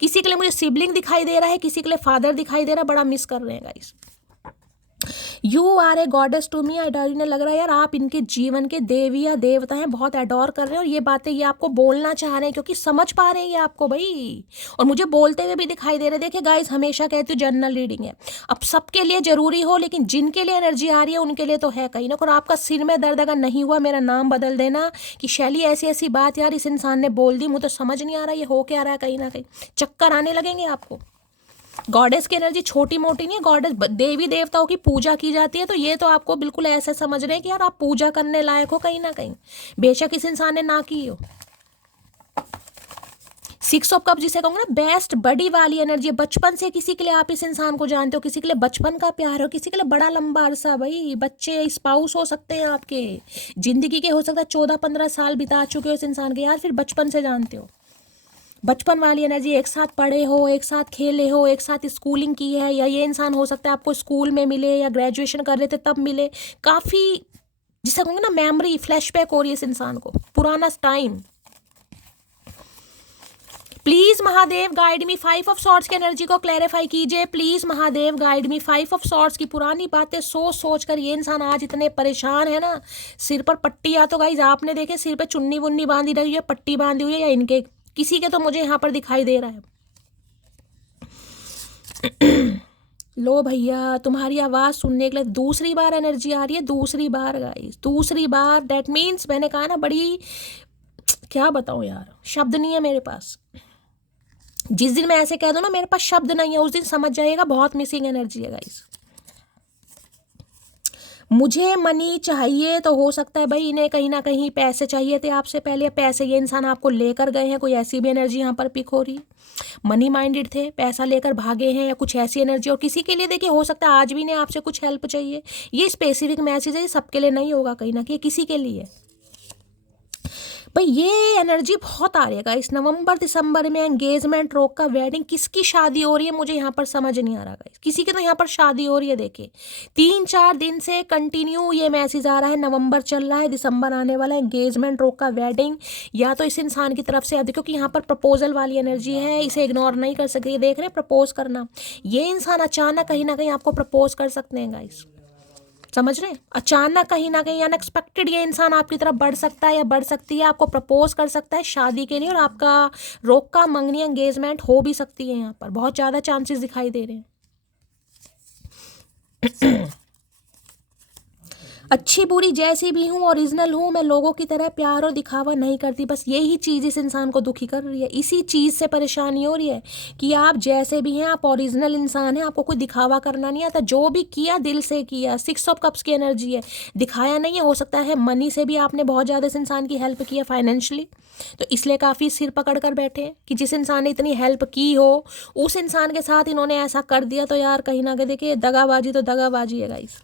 किसी के लिए मुझे सिबलिंग दिखाई दे रहा है, किसी के लिए फादर दिखाई दे रहा है, बड़ा मिस कर रहे हैं guys. You are a goddess to me, adore. ने लग रहा है यार आप इनके जीवन के देवी या देवता हैं, बहुत अडोर कर रहे हैं, और ये बातें ये आपको बोलना चाह रहे हैं क्योंकि समझ पा रहे हैं ये आपको भाई, और मुझे बोलते हुए भी दिखाई दे रहे। देखिए गाइस, हमेशा कहती हूँ जनरल रीडिंग है, अब सबके लिए जरूरी हो, लेकिन जिनके लिए एनर्जी आ रही है उनके लिए तो है कहीं ना। और आपका सिर में दर्द अगर नहीं हुआ, मेरा नाम बदल देना कि शैली ऐसी ऐसी बात यार इस इंसान ने बोल दी, मुझे तो समझ नहीं आ रहा ये हो क्या रहा है, कहीं ना कहीं चक्कर आने लगेंगे आपको। गॉडेस की एनर्जी छोटी मोटी नहीं है, गॉडेस देवी देवताओं की पूजा की जाती है, तो ये तो आपको बिल्कुल ऐसे समझ रहे हैं कि यार आप पूजा करने लायक हो कहीं ना कहीं, बेशक इस इंसान ने ना की हो। 6 ऑफ कप जिसे कहूँगा ना बेस्ट बड़ी वाली एनर्जी, बचपन से किसी के लिए आप इस इंसान को जानते हो, किसी के लिए बचपन का प्यार हो, किसी के लिए बड़ा लंबा अरसा, भाई बच्चे स्पाउस हो सकते हैं आपके जिंदगी के, हो सकता है 14-15 साल बिता चुके हो इस इंसान के, यार फिर बचपन से जानते हो। बचपन वाली एनर्जी, एक साथ पढ़े हो, एक साथ खेले हो, एक साथ स्कूलिंग की है, या ये इंसान हो सकता है आपको स्कूल में मिले या ग्रेजुएशन कर रहे थे तब मिले। काफ़ी जिसे कहूँगे ना मेमोरी फ्लैशबैक हो रही है इस इंसान को, पुराना time. Please Mahadev guide me, 5 of swords की एनर्जी को क्लैरिफाई कीजिए please Mahadev guide me. 5 of swords की पुरानी बातें सोच सोच कर ये इंसान आज इतने परेशान है ना, सिर पर पट्टी, या तो गाइज आपने देखे सिर पे चुन्नी वुन्नी बांधी रही है, पट्टी बांधी हुई है, या इनके किसी के तो मुझे यहाँ पर दिखाई दे रहा है। लो भैया, तुम्हारी आवाज़ सुनने के लिए दूसरी बार एनर्जी आ रही है, दूसरी बार गाइस, दूसरी बार। दैट मीन्स मैंने कहा ना, बड़ी क्या बताऊं यार, शब्द नहीं है मेरे पास। जिस दिन मैं ऐसे कह दूं ना मेरे पास शब्द नहीं है, उस दिन समझ जाइएगा बहुत मिसिंग एनर्जी है गाइस। मुझे मनी चाहिए, तो हो सकता है भाई इन्हें कहीं ना कहीं पैसे चाहिए थे आपसे पहले, पैसे ये इंसान आपको लेकर गए हैं, कोई ऐसी भी एनर्जी यहाँ पर पिक हो रही है। मनी माइंडेड थे, पैसा लेकर भागे हैं, या कुछ ऐसी एनर्जी। और किसी के लिए देखिए हो सकता है आज भी इन्हें आपसे कुछ हेल्प चाहिए। ये स्पेसिफिक मैसेज है, ये सबके लिए नहीं होगा, कहीं ना कहीं किसी के लिए। भाई ये एनर्जी बहुत आ रही है गाइस, नवंबर दिसंबर में एंगेजमेंट, रोक का, वेडिंग, किसकी शादी हो रही है मुझे यहाँ पर समझ नहीं आ रहा गाइस। किसी की तो यहाँ पर शादी हो रही है। देखिए 3-4 दिन से कंटिन्यू ये मैसेज आ रहा है, नवंबर चल रहा है, दिसंबर आने वाला है, एंगेजमेंट, रोक का, वेडिंग, या तो इस इंसान की तरफ से, क्योंकि यहाँ पर प्रपोजल वाली एनर्जी है, इसे इग्नोर नहीं कर सकते। देख रहे हैं प्रपोज करना, ये इंसान अचानक कहीं ना कहीं आपको प्रपोज कर सकते हैं गाइस, समझ रहे हैं। अचानक कहीं ना कहीं अनएक्सपेक्टेड ये इंसान आपकी तरफ बढ़ सकता है या बढ़ सकती है, आपको प्रपोज कर सकता है शादी के लिए, और आपका रोका, मंगनी, एंगेजमेंट हो भी सकती है। यहाँ पर बहुत ज़्यादा चांसेस दिखाई दे रहे हैं। अच्छी बुरी जैसी भी हूँ, ओरिजिनल हूँ मैं, लोगों की तरह प्यार और दिखावा नहीं करती। बस यही चीज़ इस इंसान को दुखी कर रही है, इसी चीज़ से परेशानी हो रही है कि आप जैसे भी हैं, आप ओरिजिनल इंसान हैं, आपको कोई दिखावा करना नहीं आता, जो भी किया दिल से किया। 6 ऑफ कप्स की एनर्जी है, दिखाया नहीं है। हो सकता है मनी से भी आपने बहुत ज़्यादा इस इंसान की हेल्प किया, फाइनेंशियली, तो इसलिए काफ़ी सिर पकड़ कर बैठे हैं कि जिस इंसान ने इतनी हेल्प की हो उस इंसान के साथ इन्होंने ऐसा कर दिया। तो यार कहीं ना कहीं देखिए दगाबाजी तो दगाबाजी है गाइस।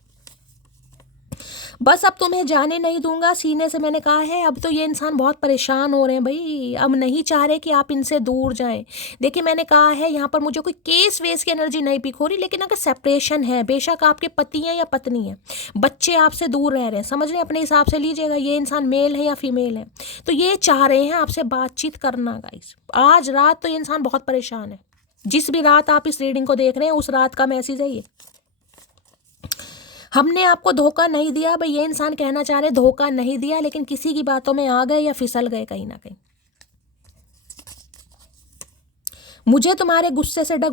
बस अब तुम्हें जाने नहीं दूंगा, सीने से मैंने कहा है। अब तो ये इंसान बहुत परेशान हो रहे हैं भाई, अब नहीं चाह रहे कि आप इनसे दूर जाएं। देखिए मैंने कहा है यहाँ पर मुझे कोई केस वेस की एनर्जी नहीं पिक हो रही, लेकिन अगर सेपरेशन है, बेशक आपके पति हैं या पत्नी है, बच्चे आपसे दूर रह रहे हैं, समझ रहे हैं, अपने हिसाब से लीजिएगा ये इंसान मेल है या फीमेल है, तो ये चाह रहे हैं आपसे बातचीत करना गाइस। आज रात तो ये इंसान बहुत परेशान है, जिस भी रात आप इस रीडिंग को देख रहे हैं उस रात का मैसेज है ये। हमने आपको धोखा नहीं दिया भाई, ये इंसान कहना चाह रहे धोखा नहीं दिया, लेकिन किसी की बातों में आ गए या फिसल गए कहीं ना कहीं। मुझे तुम्हारे गुस्से से डर,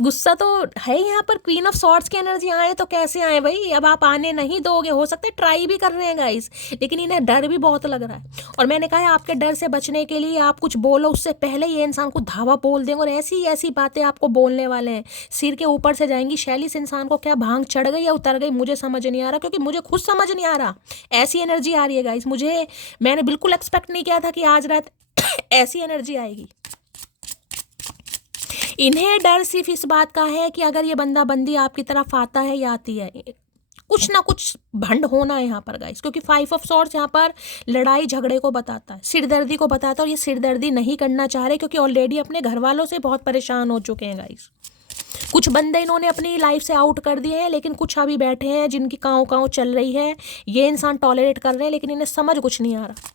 गुस्सा तो है यहाँ पर। क्वीन ऑफ सॉर्ड्स की एनर्जी आए तो कैसे आए भाई, अब आप आने नहीं दोगे। हो सकता है ट्राई भी कर रहे हैं गाइस, लेकिन इन्हें डर भी बहुत लग रहा है। और मैंने कहा है आपके डर से बचने के लिए आप कुछ बोलो उससे पहले ये इंसान को धावा बोल देंगे, और ऐसी ऐसी बातें आपको बोलने वाले हैं, सिर के ऊपर से जाएंगी। शैली इस इंसान को क्या भांग चढ़ गई या उतर गई मुझे समझ नहीं आ रहा, क्योंकि मुझे खुद समझ नहीं आ रहा, ऐसी एनर्जी आ रही है गाइस। मैंने बिल्कुल एक्सपेक्ट नहीं किया था कि आज रात ऐसी एनर्जी आएगी। इन्हें डर सिर्फ इस बात का है कि अगर ये बंदा बंदी आपकी तरफ आता है या आती है, कुछ ना कुछ भंड होना है यहाँ पर गाइस, क्योंकि 5 ऑफ सॉर्ड्स यहाँ पर लड़ाई झगड़े को बताता है, सिरदर्दी को बताता है, और ये सिरदर्दी नहीं करना चाह रहे क्योंकि ऑलरेडी अपने घर वालों से बहुत परेशान हो चुके हैं गाइस। कुछ बंदे इन्होंने अपनी लाइफ से आउट कर दिए हैं, लेकिन कुछ अभी बैठे हैं जिनकी काँव काँव चल रही है। ये इंसान टॉलरेट कर रहे हैं, लेकिन इन्हें समझ कुछ नहीं आ रहा।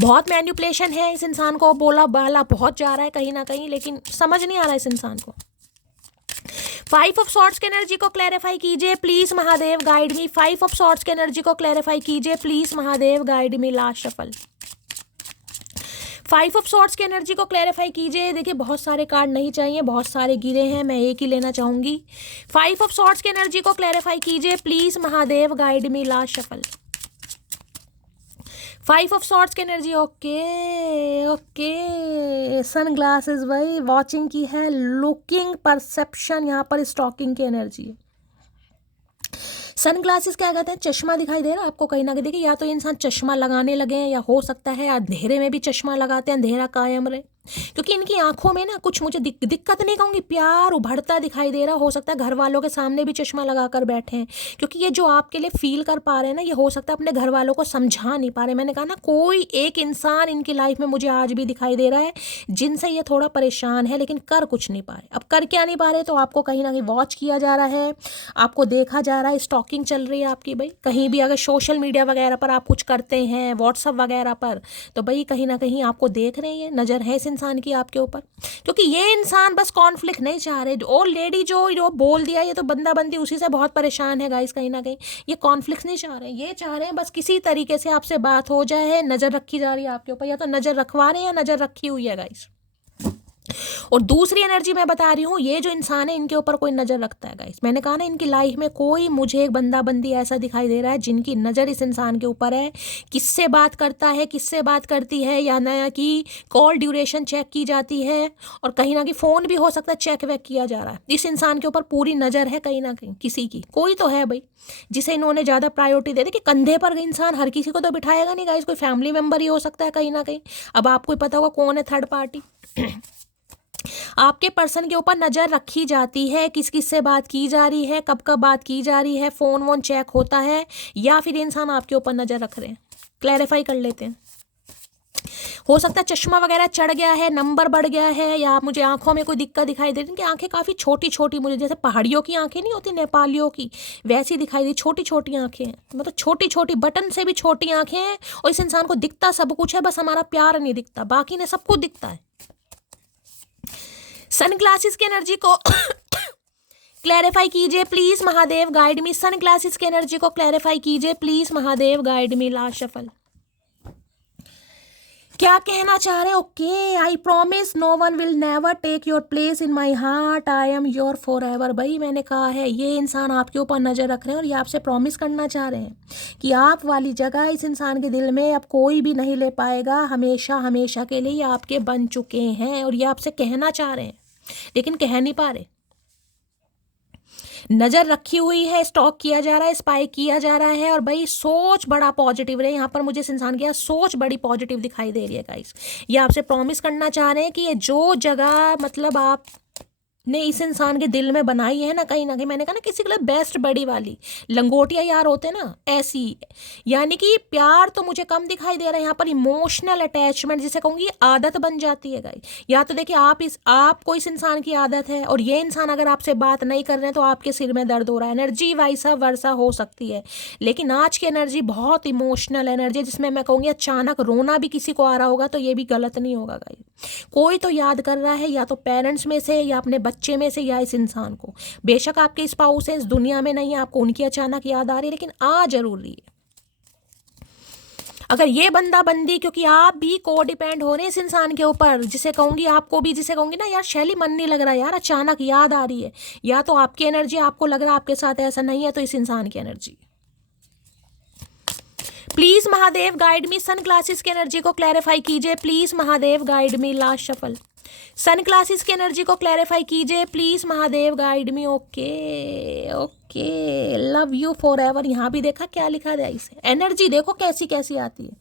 बहुत मैनिपुलेशन है इस इंसान को, बोला बाला बहुत जा रहा है कहीं ना कहीं, लेकिन समझ नहीं आ रहा इस इंसान को। 5 ऑफ सॉर्ड्स की एनर्जी को क्लैरिफाई कीजिए please Mahadev guide me. 5 of swords की एनर्जी को क्लैरिफाई कीजिए please Mahadev guide me. Last shuffle 5 of swords की एनर्जी को क्लैरिफाई कीजिए। देखिए बहुत सारे कार्ड नहीं चाहिए, बहुत सारे गिरे हैं, मैं एक ही लेना चाहूंगी। 5 ऑफ सॉर्ड्स की एनर्जी को क्लैरिफाई कीजिए please Mahadev guide me. Last shuffle 5 of swords की एनर्जी। ओके सन ग्लासेस भाई, वॉचिंग की है, लुकिंग, परसेप्शन, यहाँ पर स्टॉकिंग की एनर्जी है। सन ग्लासेस क्या कहते हैं, चश्मा दिखाई दे रहा है आपको कहीं ना कहीं। देखिए या तो इंसान चश्मा लगाने लगे हैं, या हो सकता है अंधेरे में भी चश्मा लगाते हैं, अंधेरा कायम रहे। क्योंकि इनकी आंखों में ना कुछ मुझे दिक्कत नहीं कहूँगी, प्यार उभरता दिखाई दे रहा। हो सकता है घर वालों के सामने भी चश्मा लगा कर बैठे हैं, क्योंकि ये जो आपके लिए फील कर पा रहे हैं ना, ये हो सकता है अपने घर वालों को समझा नहीं पा रहे। मैंने कहा ना, कोई एक इंसान इनकी लाइफ में मुझे आज भी दिखाई दे रहा है जिनसे ये थोड़ा परेशान है, लेकिन कर कुछ नहीं पा रहे। अब कर क्या नहीं पा रहे, तो आपको कहीं ना कहीं वॉच किया जा रहा है, आपको देखा जा रहा है, स्टॉकिंग चल रही है आपकी। भाई कहीं भी अगर सोशल मीडिया वगैरह पर आप कुछ करते हैं, व्हाट्सअप वगैरह पर, तो भाई कहीं ना कहीं आपको देख रहे हैं, नज़र है इस इंसान की आपके ऊपर। क्योंकि ये इंसान बस कॉन्फ्लिक्ट नहीं चाह रहे। ऑलरेडी जो बोल दिया, ये तो बंदा बंदी उसी से बहुत परेशान है गाइस। कहीं ना कहीं ये कॉन्फ्लिक्ट नहीं चाह रहे हैं, ये चाह रहे हैं बस किसी तरीके से आपसे बात हो जाए। नज़र रखी जा रही है आपके ऊपर, या तो नज़र रखवा रहे हैं या नज़र रखी हुई है गाइस। और दूसरी एनर्जी मैं बता रही हूँ, ये जो इंसान है इनके ऊपर कोई नज़र रखता है गाइस। मैंने कहा ना, इनकी लाइफ में कोई मुझे एक बंदा बंदी ऐसा दिखाई दे रहा है जिनकी नज़र इस इंसान के ऊपर है। किससे बात करता है, किससे बात करती है, या नया कि कॉल ड्यूरेशन चेक की जाती है, और कहीं ना कहीं फ़ोन भी हो सकता है चेक वेक किया जा रहा है। इस इंसान के ऊपर पूरी नज़र है कहीं ना कहीं किसी की, कोई तो है भाई जिसे इन्होंने ज़्यादा प्रायोरिटी दे दी। कि कंधे पर इंसान हर किसी को तो बिठाएगा नहीं गाइस, कोई फैमिली मेम्बर ही हो सकता है कहीं ना कहीं। अब आपको पता होगा कौन है थर्ड पार्टी। आपके पर्सन के ऊपर नज़र रखी जाती है, किस किस से बात की जा रही है, कब कब बात की जा रही है, फ़ोन वोन चेक होता है, या फिर इंसान आपके ऊपर नज़र रख रहे हैं। क्लैरिफाई कर लेते हैं। हो सकता है चश्मा वगैरह चढ़ गया है, नंबर बढ़ गया है, या मुझे आंखों में कोई दिक्कत दिखाई दे रही है कि आंखें काफ़ी छोटी छोटी, मुझे जैसे पहाड़ियों की आंखें नहीं होती नेपालियों की, वैसी दिखाई दी। छोटी छोटी आंखें हैं, मतलब छोटी छोटी बटन से भी छोटी आंखें हैं। और इस इंसान को दिखता सब कुछ है, बस हमारा प्यार नहीं दिखता, बाकी ने सब कुछ दिखता है। सन ग्लासेस की एनर्जी को क्लैरिफाई कीजिए please Mahadev, guide me. Sunglasses की एनर्जी को क्लैरिफाई कीजिए please Mahadev, guide me. Last shuffle. क्या कहना चाह रहे? Okay, I promise no one will never take your place in my heart, I am your forever. भाई मैंने कहा है, ये इंसान आपके ऊपर नज़र रख रहे हैं और ये आपसे प्रॉमिस करना चाह रहे हैं कि आप वाली जगह इस इंसान के दिल में अब कोई भी नहीं ले पाएगा। हमेशा हमेशा के लिए ये आपके बन चुके हैं, और ये आपसे कहना चाह रहे हैं लेकिन कह नहीं पा रहे। नज़र रखी हुई है, स्टॉक किया जा रहा है, स्पाई किया जा रहा है। और भाई सोच बड़ा पॉजिटिव रहे। यहाँ पर मुझे इस इंसान की सोच बड़ी पॉजिटिव दिखाई दे रही है गाइस। ये आपसे प्रॉमिस करना चाह रहे हैं कि ये जो जगह मतलब आप ने इस इंसान के दिल में बनाई है ना कहीं, मैंने कहा ना किसी के लिए बेस्ट बड़ी वाली लंगोटिया यार होते हैं ना, ऐसी। यानी कि प्यार तो मुझे कम दिखाई दे रहा है यहाँ पर, इमोशनल अटैचमेंट जिसे कहूँगी आदत बन जाती है गाइस। या तो देखिए आपको इस इंसान की आदत है, और ये इंसान अगर आपसे बात नहीं कर रहे हैं तो आपके सिर में दर्द हो रहा है। एनर्जी वैसा वर्षा हो सकती है, लेकिन आज की एनर्जी बहुत इमोशनल एनर्जी, जिसमें मैं कहूँगी अचानक रोना भी किसी को आ रहा होगा तो ये भी गलत नहीं होगा गाइस। कोई तो याद कर रहा है, या तो पेरेंट्स में से, या अपने बच्चे में से, या इस इंसान को। बेशक आपके स्पाउस है, इस दुनिया में नहीं है, आपको उनकी अचानक याद आ रही है, लेकिन आ जरूर रही है। अगर ये बंदा बंदी, क्योंकि आप भी को डिपेंड हो रहे हैं इस इंसान के ऊपर, जिसे कहूंगी आपको भी, जिसे कहूंगी ना यार शैली मन नहीं लग रहा यार, अचानक याद आ रही है, या तो आपकी एनर्जी आपको लग रहा है आपके साथ ऐसा नहीं है, तो इस इंसान की energy. Please Mahadev guide me, sunglasses की एनर्जी को क्लैरिफाई कीजिए please Mahadev, guide me. Last shuffle. Sunglasses की एनर्जी को क्लैरिफाई कीजिए please Mahadev, guide me. Okay okay, love you forever. यहाँ भी देखा क्या लिखा है इसे, एनर्जी देखो कैसी कैसी आती है।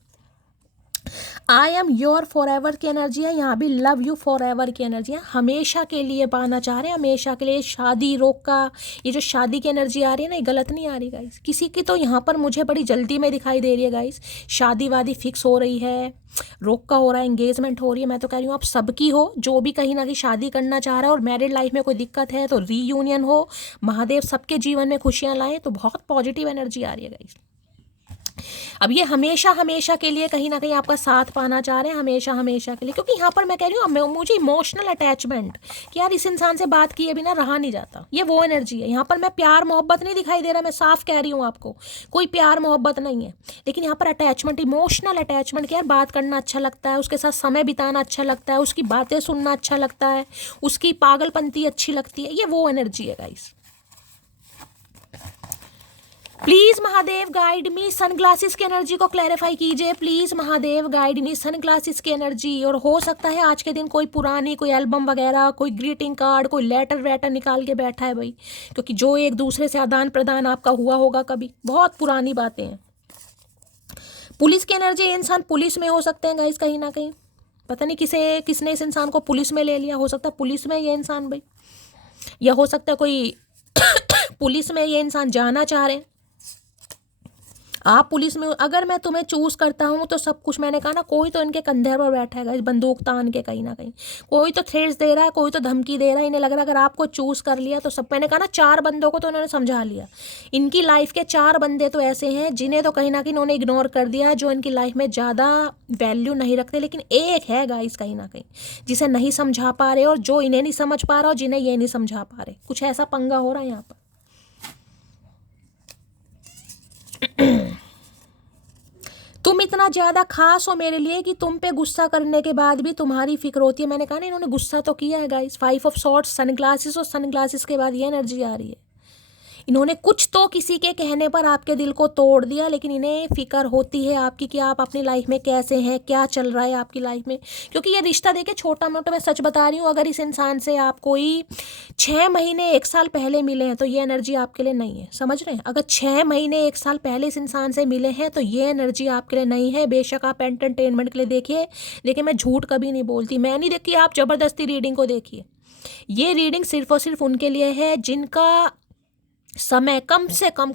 आई एम योर फॉर एवर की एनर्जी है, यहाँ भी लव यू फॉर एवर की एनर्जी है। हमेशा के लिए पाना चाह रहे हैं, हमेशा के लिए। शादी रोक का ये जो शादी की एनर्जी आ रही है ना, ये गलत नहीं आ रही गाइस। किसी की तो यहाँ पर मुझे बड़ी जल्दी में दिखाई दे रही है गाइस। शादी वादी फिक्स हो रही है, रोक का हो रहा है, एंगेजमेंट हो रही है। मैं तो कह रही हूँ आप सबकी हो, जो भी कहीं ना कहीं शादी करना चाह रहा है और मैरिड लाइफ में कोई दिक्कत है तो रीयूनियन हो। महादेव सबके जीवन में खुशियाँ लाए, तो बहुत पॉजिटिव एनर्जी आ रही है गाइस। अब ये हमेशा हमेशा के लिए कहीं ना कहीं आपका साथ पाना चाह रहे हैं, हमेशा हमेशा के लिए। क्योंकि यहाँ पर मैं कह रही हूँ मुझे इमोशनल अटैचमेंट, कि यार इस इंसान से बात किए बिना रहा नहीं जाता, ये वो एनर्जी है। यहाँ पर मैं प्यार मोहब्बत नहीं दिखाई दे रहा, मैं साफ कह रही हूँ आपको, कोई प्यार मोहब्बत नहीं है। लेकिन यहाँ पर अटैचमेंट, इमोशनल अटैचमेंट, कि यार बात करना अच्छा लगता है, उसके साथ समय बिताना अच्छा लगता है, उसकी बातें सुनना अच्छा लगता है, उसकी पागलपंती अच्छी लगती है, ये वो एनर्जी है guys. Please Mahadev guide me, sunglasses की एनर्जी को क्लैरिफाई कीजिए please Mahadev, guide me. Sunglasses की एनर्जी, और हो सकता है आज के दिन कोई पुरानी कोई एल्बम वगैरह, कोई ग्रीटिंग कार्ड, कोई लेटर वेटर निकाल के बैठा है भाई, क्योंकि जो एक दूसरे से आदान प्रदान आपका हुआ होगा कभी, बहुत पुरानी बातें हैं। पुलिस की एनर्जी, इंसान पुलिस में हो सकते हैं गाइस कहीं ना कहीं, पता नहीं किसने इस इंसान को पुलिस में ले लिया। हो सकता है पुलिस में ये इंसान भाई, या हो सकता है कोई पुलिस में ये इंसान जाना चाह रहे हैं। आप पुलिस में, अगर मैं तुम्हें चूज करता हूँ तो सब कुछ, मैंने कहा ना, कोई तो इनके कंधे पर बैठा है, बंदूक तान के कहीं ना कहीं, कोई तो थ्रेट्स दे रहा है, कोई तो धमकी दे रहा है। इन्हें लग रहा है अगर आपको चूज कर लिया तो सब, मैंने कहा ना 4 बंदों को तो उन्होंने समझा लिया। इनकी लाइफ के 4 बंदे तो ऐसे हैं जिन्हें तो कहीं ना कहीं इन्होंने इग्नोर कर दिया, जो इनकी लाइफ में ज़्यादा वैल्यू नहीं रखते। लेकिन एक है गाइस कहीं ना कहीं जिसे नहीं समझा पा रहे, और जो इन्हें नहीं समझ पा रहा और जिन्हें ये नहीं समझा पा रहे। कुछ ऐसा पंगा हो रहा है यहाँ पर। तुम इतना ज़्यादा खास हो मेरे लिए कि तुम पे गुस्सा करने के बाद भी तुम्हारी फिक्र होती है। मैंने कहा ना, इन्होंने गुस्सा तो किया है गाइस। 5 ऑफ सॉर्ड्स, सनग्लासेस, और सनग्लासेस के बाद ये एनर्जी आ रही है। इन्होंने कुछ तो किसी के कहने पर आपके दिल को तोड़ दिया, लेकिन इन्हें फिक्र होती है आपकी कि आप अपनी लाइफ में कैसे हैं, क्या चल रहा है आपकी लाइफ में। क्योंकि ये रिश्ता देखे छोटा मोटा, मैं सच बता रही हूँ, अगर इस इंसान से आप कोई 6 महीने 1 साल पहले मिले हैं तो ये एनर्जी आपके लिए नहीं है। समझ रहे हैं? अगर 6 महीने 1 साल पहले इस इंसान से मिले हैं तो ये एनर्जी आपके लिए नहीं है। बेशक आप एंटरटेनमेंट के लिए देखिए, लेकिन मैं झूठ कभी नहीं बोलती। मैं नहीं देखती, आप ज़बरदस्ती रीडिंग को देखिए। ये रीडिंग सिर्फ और सिर्फ उनके लिए है जिनका समय कम से कम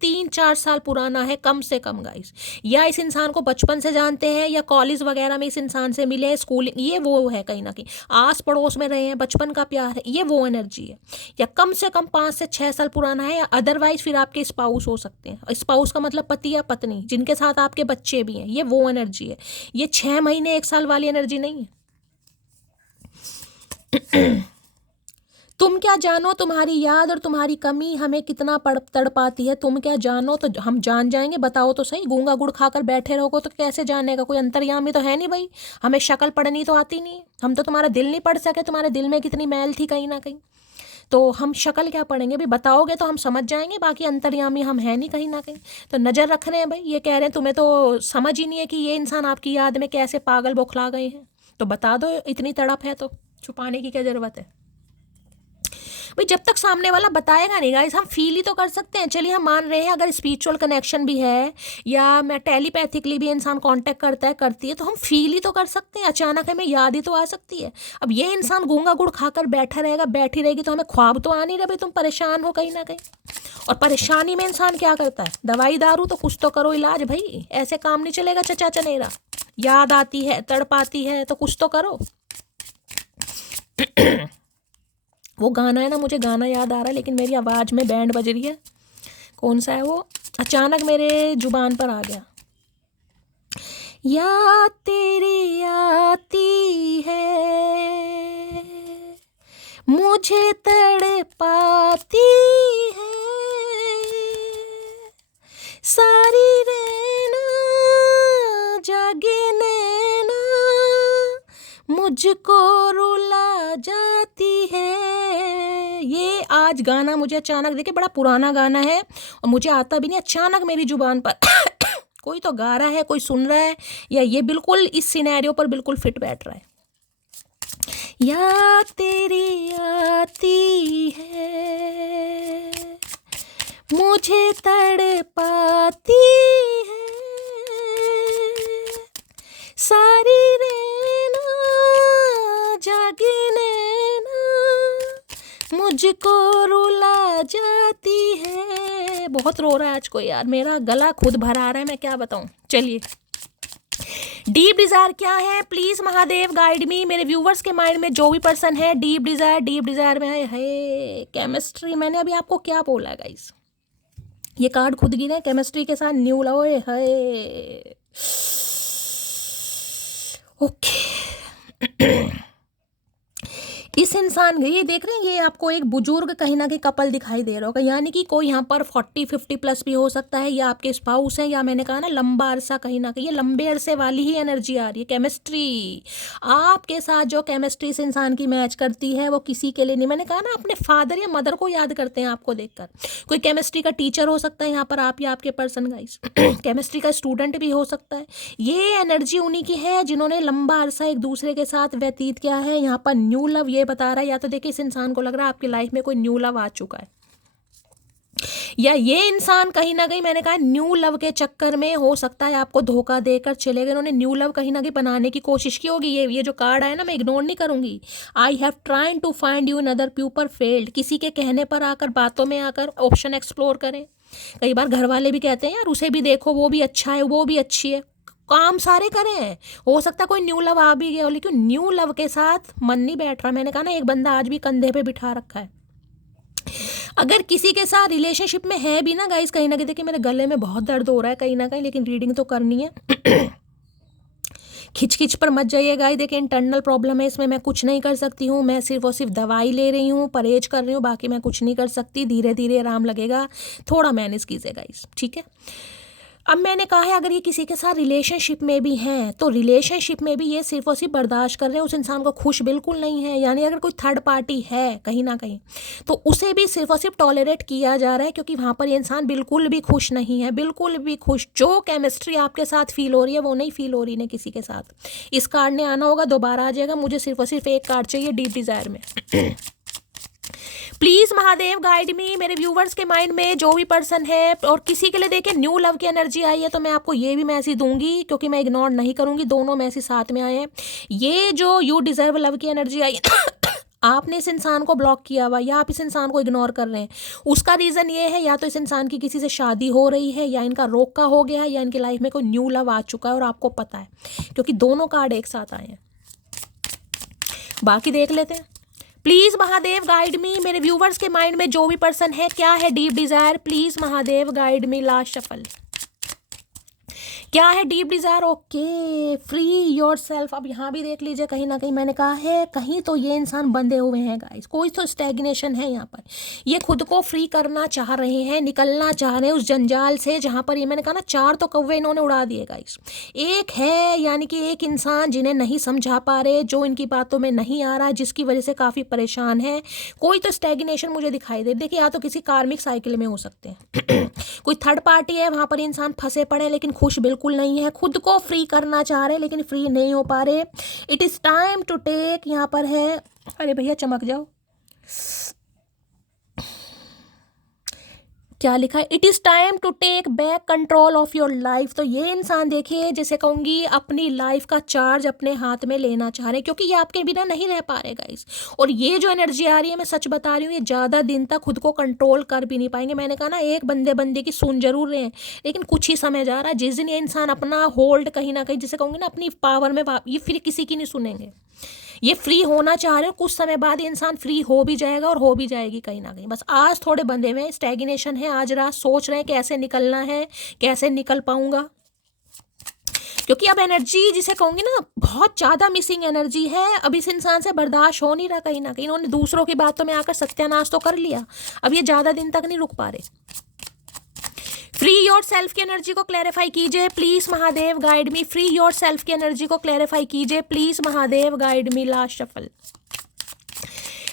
3-4 साल पुराना है, कम से कम गाइस। या इस इंसान को बचपन से जानते हैं, या कॉलेज वगैरह में इस इंसान से मिले हैं, स्कूल, ये वो है कहीं ना कहीं, आस पड़ोस में रहे हैं, बचपन का प्यार है, ये वो एनर्जी है। या कम से कम 5 से 6 साल पुराना है, या अदरवाइज फिर आपके स्पाउस हो सकते हैं। स्पाउस का मतलब पति या पत्नी, जिनके साथ आपके बच्चे भी हैं, ये वो एनर्जी है। ये 6 महीने 1 साल वाली एनर्जी नहीं है। तुम क्या जानो तुम्हारी याद और तुम्हारी कमी हमें कितना तड़पाती है। तुम क्या जानो तो हम जान जाएंगे, बताओ तो सही। गूंगा गुड़ खाकर बैठे रहोगे तो कैसे जानेगा? कोई अंतर्यामी तो है नहीं भाई, हमें शक्ल पढ़नी तो आती नहीं है। हम तो तुम्हारा दिल नहीं पढ़ सके, तुम्हारे दिल में कितनी मैल थी कहीं ना कहीं, तो हम शक्ल क्या पढ़ेंगे भाई? बताओगे तो हम समझ जाएंगे, बाकी अंतर्यामी हम है नहीं कहीं ना कहीं। तो नज़र रख रहे हैं भाई, ये कह रहे हैं तुम्हें तो समझ ही नहीं है कि ये इंसान आपकी याद में कैसे पागल बौखला गए हैं। तो बता दो, इतनी तड़प है तो छुपाने की क्या ज़रूरत है भाई? जब तक सामने वाला बताएगा नहीं गाइस, हम फील ही तो कर सकते हैं। चलिए हम मान रहे हैं अगर स्पिरिचुअल कनेक्शन भी है, या मैं टेलीपैथिकली भी इंसान कांटेक्ट करता है, करती है, तो हम फील ही तो कर सकते हैं। अचानक हमें याद ही तो आ सकती है। अब ये इंसान गूंगा गुड़ खाकर बैठा रहेगा, बैठी रहेगी, तो हमें ख्वाब तो आ नहीं रहा भाई तुम परेशान हो कहीं ना कहीं। और परेशानी में इंसान क्या करता है? दवाई दारू तो कुछ तो करो, इलाज भाई, ऐसे काम नहीं चलेगा चचा चनेरा। याद आती है, तड़पाती है, तो कुछ तो करो। वो गाना है ना, मुझे गाना याद आ रहा है लेकिन मेरी आवाज़ में बैंड बज रही है। कौन सा है वो? अचानक मेरे जुबान पर आ गया। याद तेरी आती है, मुझे तड़पाती है, सारी रहना जागे नैना, मुझको रुला जाती है। ये आज गाना मुझे अचानक, देखिए बड़ा पुराना गाना है और मुझे आता भी नहीं, अचानक मेरी जुबान पर कोई तो गा रहा है, कोई सुन रहा है, या ये बिल्कुल इस सिनेरियो पर बिल्कुल फिट बैठ रहा है। याद तेरी आती है, मुझे तड़पाती है, सारी रहना जागी नैना, मुझको रुला जाती है। बहुत रो रहा है आज कोई यार, मेरा गला खुद भरा रहा है, मैं क्या बताऊं। चलिए, डीप डिजायर क्या है? प्लीज महादेव गाइड मी। मेरे व्यूवर्स के माइंड में जो भी पर्सन है डीप डिजायर में है केमिस्ट्री। मैंने अभी आपको क्या बोला गाइस? ये कार्ड खुद गिरे केमिस्ट्री के साथ न्यू लव है। ओके। इस इंसान, ये देख रहे हैं, ये आपको एक बुजुर्ग कहीं ना कहीं कपल दिखाई दे रहा होगा, यानी कि कोई यहाँ पर 40-50 प्लस भी हो सकता है, या आपके स्पाउस हैं, या मैंने कहा ना लंबा अरसा कहीं ना कहीं, ये लंबे अरसे वाली ही एनर्जी आ रही है। केमिस्ट्री आपके साथ जो केमिस्ट्री इस इंसान की मैच करती है वो किसी के लिए नहीं। मैंने कहा ना, अपने फादर या मदर को याद करते हैं आपको देखकर। कोई केमिस्ट्री का टीचर हो सकता है यहाँ पर, आप या आपके पर्सन गाइस। केमिस्ट्री का स्टूडेंट भी हो सकता है। ये एनर्जी उन्हीं की है जिन्होंने लंबा अरसा एक दूसरे के साथ व्यतीत किया है। यहाँ पर न्यू लव ये बता रहा है, या तो देखिए इस इंसान को लग रहा है आपकी लाइफ में कोई न्यू लव आ चुका है, या ये इंसान कहीं ना कहीं, मैंने कहा न्यू लव के चक्कर में हो सकता है आपको धोखा देकर चले गए, उन्होंने न्यू लव कहीं ना कहीं बनाने की कोशिश की होगी। ये जो कार्ड है ना, मैं इग्नोर नहीं करूंगी। I have trying to find you in other people failed, किसी के कहने पर आकर, बातों में आकर ऑप्शन एक्सप्लोर करें। कई बार घर वाले भी कहते हैं यार उसे भी देखो, वो भी अच्छा है, वो भी अच्छी है, काम सारे करे हैं, हो सकता है कोई न्यू लव आ भी गया हो, लेकिन न्यू लव के साथ मन नहीं बैठ रहा। मैंने कहा ना, एक बंदा आज भी कंधे पे बिठा रखा है। अगर किसी के साथ रिलेशनशिप में है भी ना गाइस, कहीं ना कहीं, देखिए मेरे गले में बहुत दर्द हो रहा है कहीं ना कहीं, लेकिन रीडिंग तो करनी है। खिच पर मत जाइए गाइस, देखिए इंटरनल प्रॉब्लम है, इसमें मैं कुछ नहीं कर सकती हूँ। मैं सिर्फ और सिर्फ दवाई ले रही हूँ, परहेज कर रही हूँ, बाकी मैं कुछ नहीं कर सकती। धीरे धीरे आराम लगेगा, थोड़ा मैनेज कीजिए गाइस, ठीक है। अब मैंने कहा है अगर ये किसी के साथ रिलेशनशिप में भी हैं, तो रिलेशनशिप में भी ये सिर्फ और सिर्फ बर्दाश्त कर रहे हैं, उस इंसान को खुश बिल्कुल नहीं है। यानी अगर कोई थर्ड पार्टी है कहीं ना कहीं, तो उसे भी सिर्फ और सिर्फ टॉलरेट किया जा रहा है, क्योंकि वहाँ पर ये इंसान बिल्कुल भी खुश नहीं है, बिल्कुल भी खुश। जो केमिस्ट्री आपके साथ फील हो रही है वो नहीं फील हो रही है किसी के साथ। इस कार्ड ने आना होगा, दोबारा आ जाएगा। मुझे सिर्फ और सिर्फ एक कार्ड चाहिए डीप डिजायर में। प्लीज महादेव गाइड मी, मेरे व्यूवर्स के माइंड में जो भी पर्सन है, और किसी के लिए देखिए न्यू लव की एनर्जी आई है, तो मैं आपको ये भी मैसेज दूंगी, क्योंकि मैं इग्नोर नहीं करूंगी। दोनों मैसेज साथ में आए हैं। ये जो यू डिजर्व लव की एनर्जी आई आपने इस इंसान को ब्लॉक किया हुआ, या आप इस इंसान को इग्नोर कर रहे हैं, उसका रीजन ये है या तो इस इंसान की किसी से शादी हो रही है, या इनका रोका हो गया है, या इनकी लाइफ में कोई न्यू लव आ चुका है और आपको पता है, क्योंकि दोनों कार्ड एक साथ आए हैं। बाकी देख लेते हैं। प्लीज महादेव गाइड मी, मेरे व्यूवर्स के माइंड में जो भी पर्सन है, क्या है deep Dzire, please Mahadev guide me. Last shuffle, क्या है deep Dzire? Okay, free your self. अब यहाँ भी देख लीजिए, कहीं ना कहीं मैंने कहा है, कहीं तो ये इंसान बंधे हुए हैं गाइस, कोई तो स्टैग्नेशन है यहाँ पर। ये खुद को फ्री करना चाह रहे हैं, निकलना चाह रहे हैं उस जंजाल से, जहाँ पर ये मैंने कहा ना 4 तो कौवे इन्होंने उड़ा दिए गाइस। एक है यानी कि एक इंसान जिन्हें नहीं समझा पा रहे, जो इनकी बातों में नहीं आ रहा, जिसकी वजह से काफ़ी परेशान है। कोई तो स्टैग्नेशन मुझे दिखाई दे। देखिए, या तो किसी कार्मिक साइकिल में हो सकते हैं कोई थर्ड पार्टी है, वहाँ पर इंसान फंसे पड़े लेकिन खुश बिल्कुल नहीं है, खुद को फ्री करना चाह रहे लेकिन फ्री नहीं हो पा रहे। It is time to take, यहाँ पर है, अरे भैया चमक जाओ, क्या लिखा है? It is time to take back control of your life. तो ये इंसान देखिए, जैसे कहूंगी, अपनी लाइफ का चार्ज अपने हाथ में लेना चाह रहे हैं, क्योंकि ये आपके बिना नहीं रह पा रहे गाइस। और ये जो एनर्जी आ रही है, मैं सच बता रही हूँ, ये ज़्यादा दिन तक खुद को कंट्रोल कर भी नहीं पाएंगे। मैंने कहा ना, एक बंदे की सुन जरूर रहे हैं, लेकिन कुछ ही समय जा रहा है। जिस दिन ये इंसान अपना होल्ड कहीं ना कहीं, जिसे कहूँगी ना, अपनी पावर में, ये फिर किसी की नहीं सुनेंगे। ये फ्री होना चाह रहे हो, कुछ समय बाद ये इंसान फ्री हो भी जाएगा और हो भी जाएगी कहीं ना कहीं। बस आज थोड़े बंधे में स्टैग्नेशन है, आज रात सोच रहे हैं कैसे निकलना है, कैसे निकल पाऊंगा, क्योंकि अब एनर्जी, जिसे कहूंगी ना, बहुत ज़्यादा मिसिंग एनर्जी है। अब इस इंसान से बर्दाश्त हो नहीं रहा कहीं ना कहीं। इन्होंने दूसरों की बातों में आकर सत्यानाश तो कर लिया, अब ये ज़्यादा दिन तक नहीं रुक पा रहे। फ्री योर सेल्फ की एनर्जी को क्लैरिफाई कीजिए please Mahadev guide me. Free your self की एनर्जी को क्लैरिफाई कीजिए please Mahadev guide me. Last shuffle,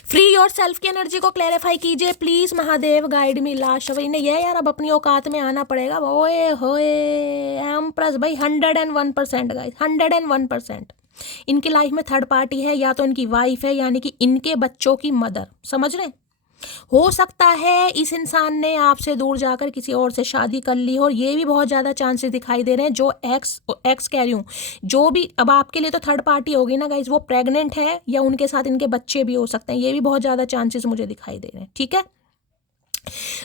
free your self की एनर्जी को क्लैरिफाई कीजिए please Mahadev guide me. Last shuffle, इन्हें यह यार अब अपनी औकात में आना पड़ेगा। ओए होए एम्प्रेस भाई, 101% गाइस, 101%। इनकी लाइफ में थर्ड पार्टी है, या तो इनकी वाइफ है, यानी कि इनके बच्चों की मदर, समझ रहे हैं। हो सकता है इस इंसान ने आपसे दूर जाकर किसी और से शादी कर ली हो, और ये भी बहुत ज़्यादा चांसेस दिखाई दे रहे हैं। जो एक्स कह रही हूँ, जो भी अब आपके लिए तो थर्ड पार्टी होगी ना गाइस, वो प्रेग्नेंट है, या उनके साथ इनके बच्चे भी हो सकते हैं। ये भी बहुत ज़्यादा चांसेस मुझे दिखाई दे रहे हैं, ठीक है।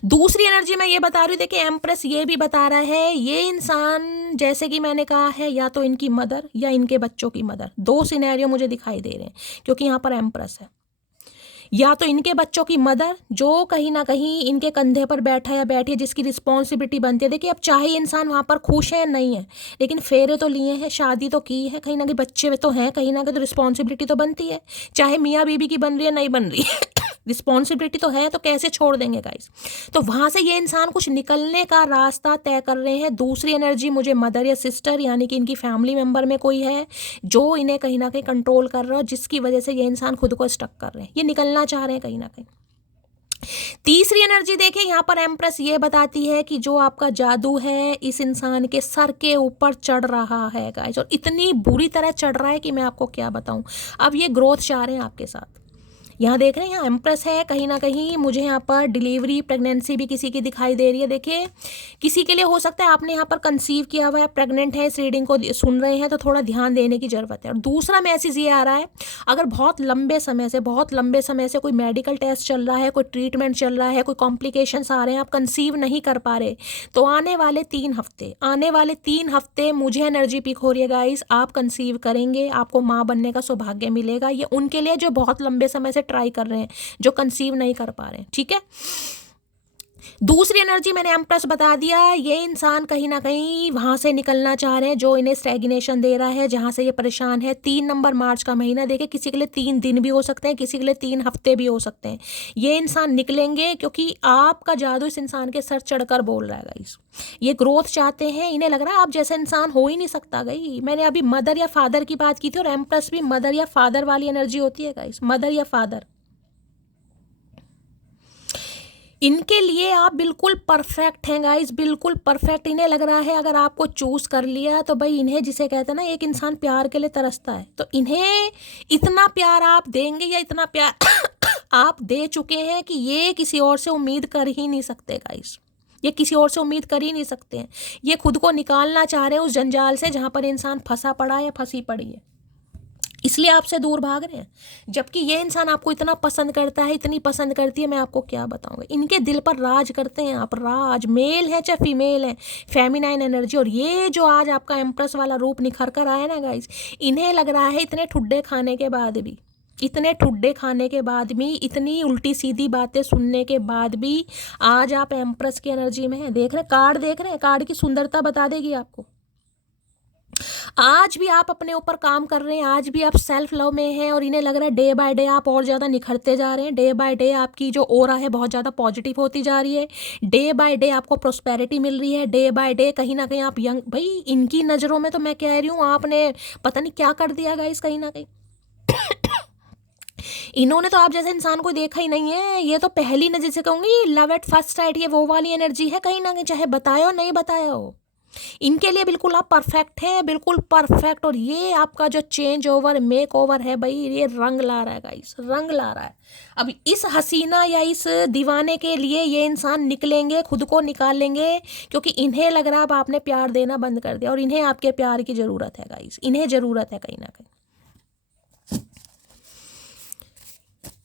दूसरी एनर्जी मैं ये बता रही हूँ, देखिए एम्प्रेस ये भी बता रहा है, ये इंसान जैसे कि मैंने कहा है, या तो इनकी मदर या इनके बच्चों की मदर। 2 सिनेरियो मुझे दिखाई दे रहे हैं, क्योंकि यहाँ पर एम्प्रेस है। या तो इनके बच्चों की मदर, जो कहीं ना कहीं इनके कंधे पर बैठा या बैठी है, जिसकी रिस्पॉन्सिबिलिटी बनती है। देखिए, अब चाहे इंसान वहाँ पर खुश है नहीं है, लेकिन फेरे तो लिए हैं, शादी तो की है, कहीं ना कहीं बच्चे तो हैं, कहीं ना कहीं तो रिस्पॉन्सिबिलिटी तो बनती है। चाहे मियाँ बीबी की बन रही है नहीं बन रही है रिस्पॉन्सिबिलिटी तो है, तो कैसे छोड़ देंगे गाइस। तो वहाँ से ये इंसान कुछ निकलने का रास्ता तय कर रहे हैं। दूसरी एनर्जी मुझे मदर या सिस्टर, यानी कि इनकी फैमिली मेम्बर में कोई है जो इन्हें कहीं ना कहीं कंट्रोल कर रहा है, जिसकी वजह से ये इंसान खुद को स्टक कर रहे हैं, ये निकलना चाह रहे हैं कहीं ना कहीं। तीसरी एनर्जी देखिए, यहाँ पर एम्प्रेस ये बताती है कि जो आपका जादू है इस इंसान के सर के ऊपर चढ़ रहा है गाइस, और इतनी बुरी तरह चढ़ रहा है कि मैं आपको क्या बताऊं। अब ये ग्रोथ चाह रहे हैं आपके साथ, यहाँ देख रहे हैं, यहाँ एम्प्रेस है, कहीं ना कहीं मुझे यहाँ पर डिलीवरी प्रेगनेंसी भी किसी की दिखाई दे रही है। देखिए किसी के लिए हो सकता है आपने यहाँ पर कंसीव किया हुआ है, प्रेग्नेंट है, इस रीडिंग को सुन रहे हैं तो थोड़ा ध्यान देने की ज़रूरत है। और दूसरा मैसेज ये आ रहा है, अगर बहुत लंबे समय से कोई मेडिकल टेस्ट चल रहा है, कोई ट्रीटमेंट चल रहा है, कोई कॉम्प्लिकेशंस आ रहे हैं, आप कंसीव नहीं कर पा रहे, तो आने वाले 3 हफ्ते मुझे एनर्जी पिक हो रही है गाइस, आप कंसीव करेंगे, आपको माँ बनने का सौभाग्य मिलेगा। ये उनके लिए जो बहुत लंबे समय से ट्राई कर रहे हैं, जो कंसीव नहीं कर पा रहे हैं, ठीक है। दूसरी एनर्जी मैंने एम्प्रेस बता दिया, ये इंसान कहीं ना कहीं वहाँ से निकलना चाह रहे हैं जो इन्हें स्टैग्नेशन दे रहा है, जहाँ से ये परेशान है। 3 नंबर मार्च का महीना देखे, किसी के लिए 3 दिन भी हो सकते हैं, किसी के लिए 3 हफ्ते भी हो सकते हैं। ये इंसान निकलेंगे क्योंकि आपका जादू इस इंसान के सर चढ़कर बोल रहा है गाइस। ये ग्रोथ चाहते हैं, इन्हें लग रहा है आप जैसा इंसान हो ही नहीं सकता गई। मैंने अभी मदर या फादर की बात की थी, और एम्प्रेस भी मदर या फादर वाली एनर्जी होती है गाइस, मदर या फादर। इनके लिए आप बिल्कुल परफेक्ट हैं गाइस, बिल्कुल परफेक्ट। इन्हें लग रहा है अगर आपको चूज कर लिया तो भाई, इन्हें जिसे कहते हैं ना, एक इंसान प्यार के लिए तरसता है, तो इन्हें इतना प्यार आप देंगे या इतना प्यार आप दे चुके हैं कि ये किसी और से उम्मीद कर ही नहीं सकते गाइस। ये किसी और से उम्मीद कर ही नहीं सकते हैं। ये खुद को निकालना चाह रहे हैं उस जंजाल से जहाँ पर इंसान फंसा पड़ा है या फंसी पड़ी है, इसलिए आपसे दूर भाग रहे हैं। जबकि ये इंसान आपको इतना पसंद करता है, इतनी पसंद करती है, मैं आपको क्या बताऊंगा। इनके दिल पर राज करते हैं आप, राज, मेल है चाहे फीमेल है, फेमिनाइन एनर्जी। और ये जो आज आपका एम्प्रेस वाला रूप निखर कर आया ना गाइस, इन्हें लग रहा है इतने ठुड्डे खाने के बाद भी, इतनी उल्टी सीधी बातें सुनने के बाद भी आज आप एम्प्रेस की एनर्जी में हैं। देख रहे कार्ड, देख रहे हैं कार्ड की सुंदरता बता देगी आपको। आज भी आप अपने ऊपर काम कर रहे हैं, आज भी आप सेल्फ लव में हैं, और इन्हें लग रहा है डे बाय डे आप और ज़्यादा निखरते जा रहे हैं। डे बाय डे आपकी जो ऑरा है बहुत ज़्यादा पॉजिटिव होती जा रही है। डे बाय डे आपको प्रोस्पेरिटी मिल रही है। डे बाय डे कहीं ना कहीं आप यंग, भाई इनकी नज़रों में तो मैं कह रही हूँ आपने पता नहीं क्या कर दिया गाइस, कहीं ना कहीं इन्होंने तो आप जैसे इंसान को देखा ही नहीं है। ये तो पहली नजर से कहूँगी लव एट फर्स्ट साइट, ये वो वाली एनर्जी है कहीं ना कहीं, चाहे बताया हो नहीं बताया हो, इनके लिए बिल्कुल आप परफेक्ट हैं, बिल्कुल परफेक्ट। और ये आपका जो चेंज ओवर, मेक ओवर है भाई, ये रंग ला रहा है गाइस, रंग ला रहा है। अब इस हसीना या इस दीवाने के लिए ये इंसान निकलेंगे, खुद को निकालेंगे, क्योंकि इन्हें लग रहा है अब आपने प्यार देना बंद कर दिया, और इन्हें आपके प्यार की ज़रूरत है गाइस, इन्हें ज़रूरत है कहीं ना कहीं।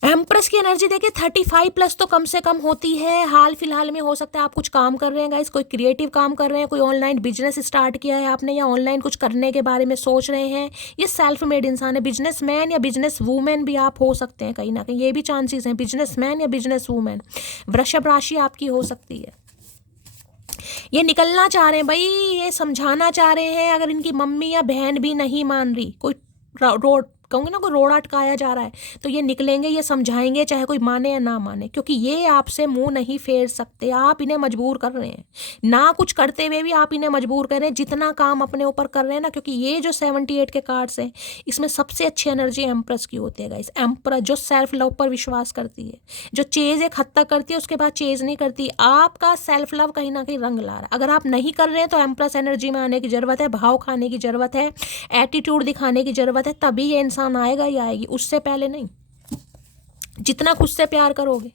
एम्प्रेस की एनर्जी देखिए 35+ तो कम से कम होती है। हाल फिलहाल में हो सकता है आप कुछ काम कर रहे हैं गाइस, कोई क्रिएटिव काम कर रहे हैं, कोई ऑनलाइन बिजनेस स्टार्ट किया है आपने, या ऑनलाइन कुछ करने के बारे में सोच रहे हैं। ये सेल्फ मेड इंसान है, बिजनेसमैन या बिजनेस वूमेन भी आप हो सकते हैं कहीं ना कहीं, ये भी चांसेस हैं, बिजनेसमैन या बिजनेस वूमेन। वृषभ राशि आपकी हो सकती है। ये निकलना चाह रहे हैं भाई, ये समझाना चाह रहे हैं। अगर इनकी मम्मी या बहन भी नहीं मान रही, कोई रोड कहूँगी ना, कोई रोड़ा अटकाया जा रहा है, तो ये निकलेंगे, ये समझाएंगे, चाहे कोई माने या ना माने, क्योंकि ये आपसे मुंह नहीं फेर सकते। आप इन्हें मजबूर कर रहे हैं, ना कुछ करते हुए भी आप इन्हें मजबूर कर रहे हैं, जितना काम अपने ऊपर कर रहे हैं ना। क्योंकि ये जो 78 के कार्ड्स हैं, इसमें सबसे अच्छी एनर्जी एम्प्रेस की होती है गाइस। एम्प्रेस जो सेल्फ लव पर विश्वास करती है, जो चेज एक हद तक करती है, उसके बाद चेज नहीं करती। आपका सेल्फ लव कहीं ना कहीं रंग ला रहा है। अगर आप नहीं कर रहे हैं तो एम्प्रेस एनर्जी में आने की जरूरत है, भाव खाने की जरूरत है, एटीट्यूड दिखाने की जरूरत है, तभी ये इंसान आएगा ही आएगी, उससे पहले नहीं। जितना खुद से प्यार करोगे।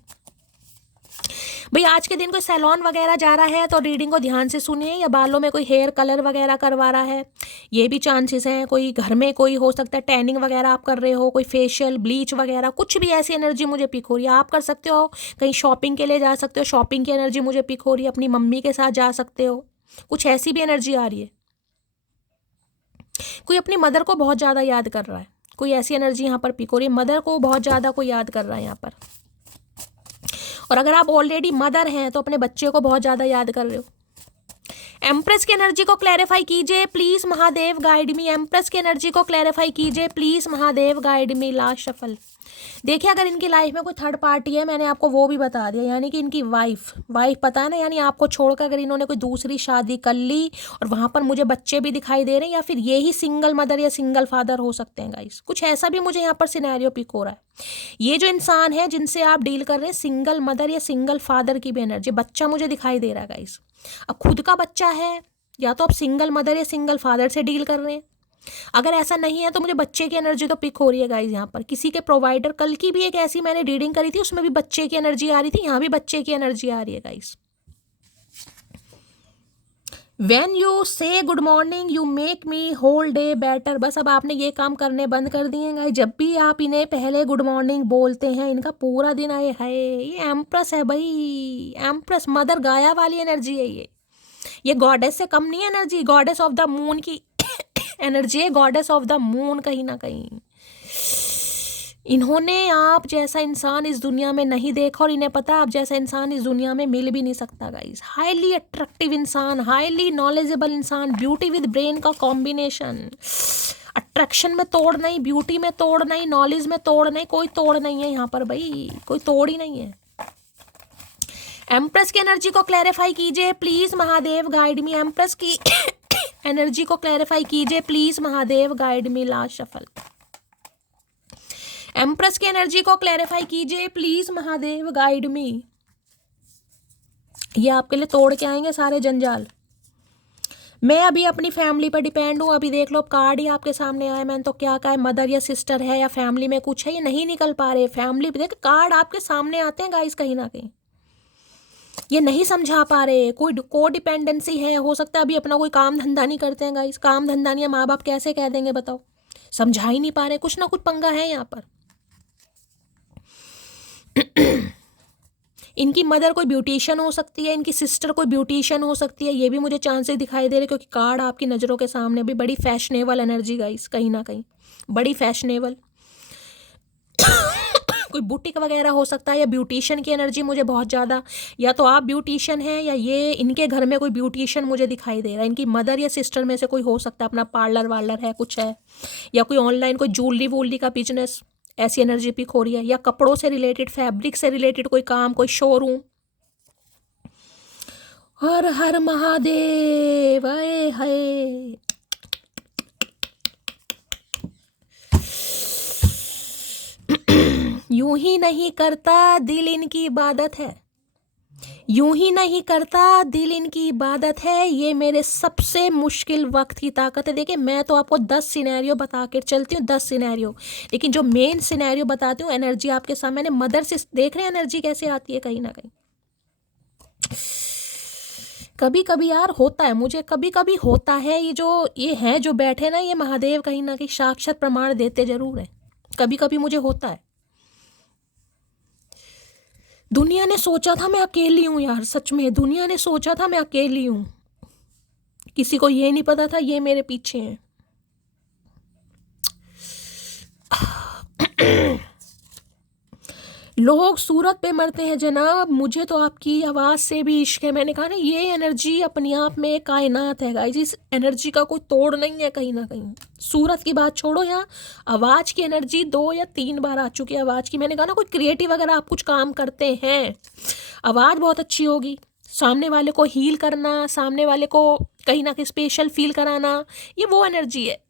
भाई आज के दिन कोई सैलून वगैरह जा रहा है तो रीडिंग को ध्यान से सुनिए, या बालों में कोई हेयर कलर वगैरह करवा रहा है, ये भी चांसेस हैं। कोई घर में कोई हो सकता है टैनिंग वगैरह आप कर रहे हो, कोई फेशियल ब्लीच वगैरह, कुछ भी ऐसी एनर्जी मुझे पिक हो रही है, आप कर सकते हो। कहीं शॉपिंग के लिए जा सकते हो, शॉपिंग की एनर्जी मुझे पिक हो रही है। अपनी मम्मी के साथ जा सकते हो, कुछ ऐसी भी एनर्जी आ रही है। कोई अपनी मदर को बहुत ज़्यादा याद कर रहा है, कोई ऐसी एनर्जी यहाँ पर पिक हो रही है। मदर को बहुत ज़्यादा कोई याद कर रहा है यहाँ पर। और अगर आप ऑलरेडी मदर हैं तो अपने बच्चे को बहुत ज़्यादा याद कर रहे हो। एम्प्रेस की एनर्जी को क्लैरिफाई कीजिए please, Mahadev guide me. Empress की एनर्जी को क्लैरिफाई कीजिए please, Mahadev guide me. Last shuffle. देखिए अगर इनकी लाइफ में कोई थर्ड पार्टी है, मैंने आपको वो भी बता दिया, यानी कि इनकी वाइफ पता है ना, यानी आपको छोड़कर अगर इन्होंने कोई दूसरी शादी कर ली, और वहाँ पर मुझे बच्चे भी दिखाई दे रहे हैं, या फिर ये ही सिंगल मदर या सिंगल फादर हो सकते हैं गाइस। कुछ ऐसा भी मुझे यहाँ पर सिनेरियो पिक हो रहा है। ये जो इंसान है जिनसे आप डील कर रहे हैं, सिंगल मदर या सिंगल फादर की भी एनर्जी, बच्चा मुझे दिखाई दे रहा है गाइस। अब खुद का बच्चा है, या तो आप सिंगल मदर या सिंगल फादर से डील कर रहे हैं, अगर ऐसा नहीं है तो मुझे बच्चे की एनर्जी तो पिक हो रही है गाइज। यहाँ पर किसी के प्रोवाइडर, कल की भी एक ऐसी मैंने रीडिंग करी थी, उसमें भी बच्चे की एनर्जी आ रही थी, यहाँ भी बच्चे की एनर्जी आ रही है guys. When you say good morning you make me whole day better. बस अब आपने ये काम करने बंद कर दिए गाइस। जब भी आप इन्हें पहले गुड मॉर्निंग बोलते हैं, इनका पूरा दिन आए है। ये एम्प्रेस है भाई, एम्प्रेस मदर गाया वाली एनर्जी है ये गॉडेस से कम नहीं है energy, goddess of the moon की एनर्जी है, गॉडेस ऑफ द मून। कहीं ना कहीं इन्होंने आप जैसा इंसान इस दुनिया में नहीं देखा, और इन्हें पता आप जैसा इंसान इस दुनिया में मिल भी नहीं सकता गाइस। हाईली अट्रैक्टिव इंसान, हाईली नॉलेजेबल इंसान, ब्यूटी विद ब्रेन का कॉम्बिनेशन। अट्रैक्शन में तोड़ नहीं, ब्यूटी में तोड़ नहीं, नॉलेज में तोड़ नहीं, कोई तोड़ नहीं है यहाँ पर भाई, कोई तोड़ ही नहीं है। एम्प्रेस की एनर्जी को क्लैरिफाई कीजिए please Mahadev, guide me. Empress की एनर्जी को क्लैरिफाई कीजिए please Mahadev, guide me. Last shuffle. Empress की एनर्जी को क्लैरिफाई कीजिए प्लीज महादेव, गाइड मी। ये आपके लिए तोड़ के आएंगे सारे जंजाल। मैं अभी अपनी फैमिली पर डिपेंड हूँ। अभी देख लो, कार्ड ही आपके सामने आया, मैंने तो क्या कहा है, मदर या सिस्टर है या फैमिली में कुछ है, ये नहीं निकल पा रहे। फैमिली देख, कार्ड आपके सामने आते हैं गाइस, कहीं ना कहीं ये नहीं समझा पा रहे। कोई को डिपेंडेंसी है, हो सकता है अभी अपना कोई काम धंधा नहीं करते हैं गाइस। काम धंधा नहीं है, माँ बाप कैसे कह देंगे बताओ, समझा ही नहीं पा रहे। कुछ ना कुछ पंगा है यहाँ पर। इनकी मदर कोई ब्यूटिशियन हो सकती है, इनकी सिस्टर कोई ब्यूटिशियन हो सकती है, ये भी मुझे चांसेस दिखाई दे रहे, क्योंकि कार्ड आपकी नज़रों के सामने भी। बड़ी फैशनेबल एनर्जी गाइस, कहीं ना कहीं बड़ी फैशनेबल। कोई बुटीक वगैरह हो सकता है, या ब्यूटिशियन की एनर्जी मुझे बहुत ज़्यादा, या तो आप ब्यूटिशियन हैं या ये इनके घर में कोई ब्यूटिशियन मुझे दिखाई दे रहा है। इनकी मदर या सिस्टर में से कोई हो सकता है, अपना पार्लर वार्लर है, कुछ है, या कोई ऑनलाइन कोई ज्वेलरी वूलरी का बिजनेस, ऐसी एनर्जी पिक हो रही है, या कपड़ों से रिलेटेड, फैब्रिक से रिलेटेड कोई काम, कोई शोरूम। हर हर महादेव, आए हाय। यूं ही नहीं करता दिल इनकी इबादत है, यूं ही नहीं करता दिल इनकी इबादत है, ये मेरे सबसे मुश्किल वक्त की ताकत है। देखिए, मैं तो आपको 10 सिनेरियो बता के चलती हूँ, 10 सिनेरियो, लेकिन जो मेन सिनेरियो बताती हूँ, एनर्जी आपके सामने, मदर से देख रहे हैं एनर्जी कैसे आती है। कहीं ना कहीं कभी कभी यार होता है, मुझे कभी कभी होता है, ये है जो बैठे ना, ये महादेव कहीं ना कहीं साक्षात प्रमाण देते जरूर है। कभी कभी मुझे होता है। दुनिया ने सोचा था मैं अकेली हूँ यार, सच में दुनिया ने सोचा था मैं अकेली हूँ, किसी को ये नहीं पता था ये मेरे पीछे हैं। लोग सूरत पे मरते हैं जनाब, मुझे तो आपकी आवाज़ से भी इश्क है। मैंने कहा ना, ये एनर्जी अपने आप में कायनात है गाइस, इस एनर्जी का कोई तोड़ नहीं है कहीं ना कहीं। सूरत की बात छोड़ो, यहाँ आवाज़ की एनर्जी 2 या 3 बार आ चुकी है आवाज़ की। मैंने कहा ना, कोई क्रिएटिव अगर आप कुछ काम करते हैं, आवाज़ बहुत अच्छी होगी, सामने वाले को हील करना, सामने वाले को कहीं ना कहीं स्पेशल फील कराना, ये वो एनर्जी है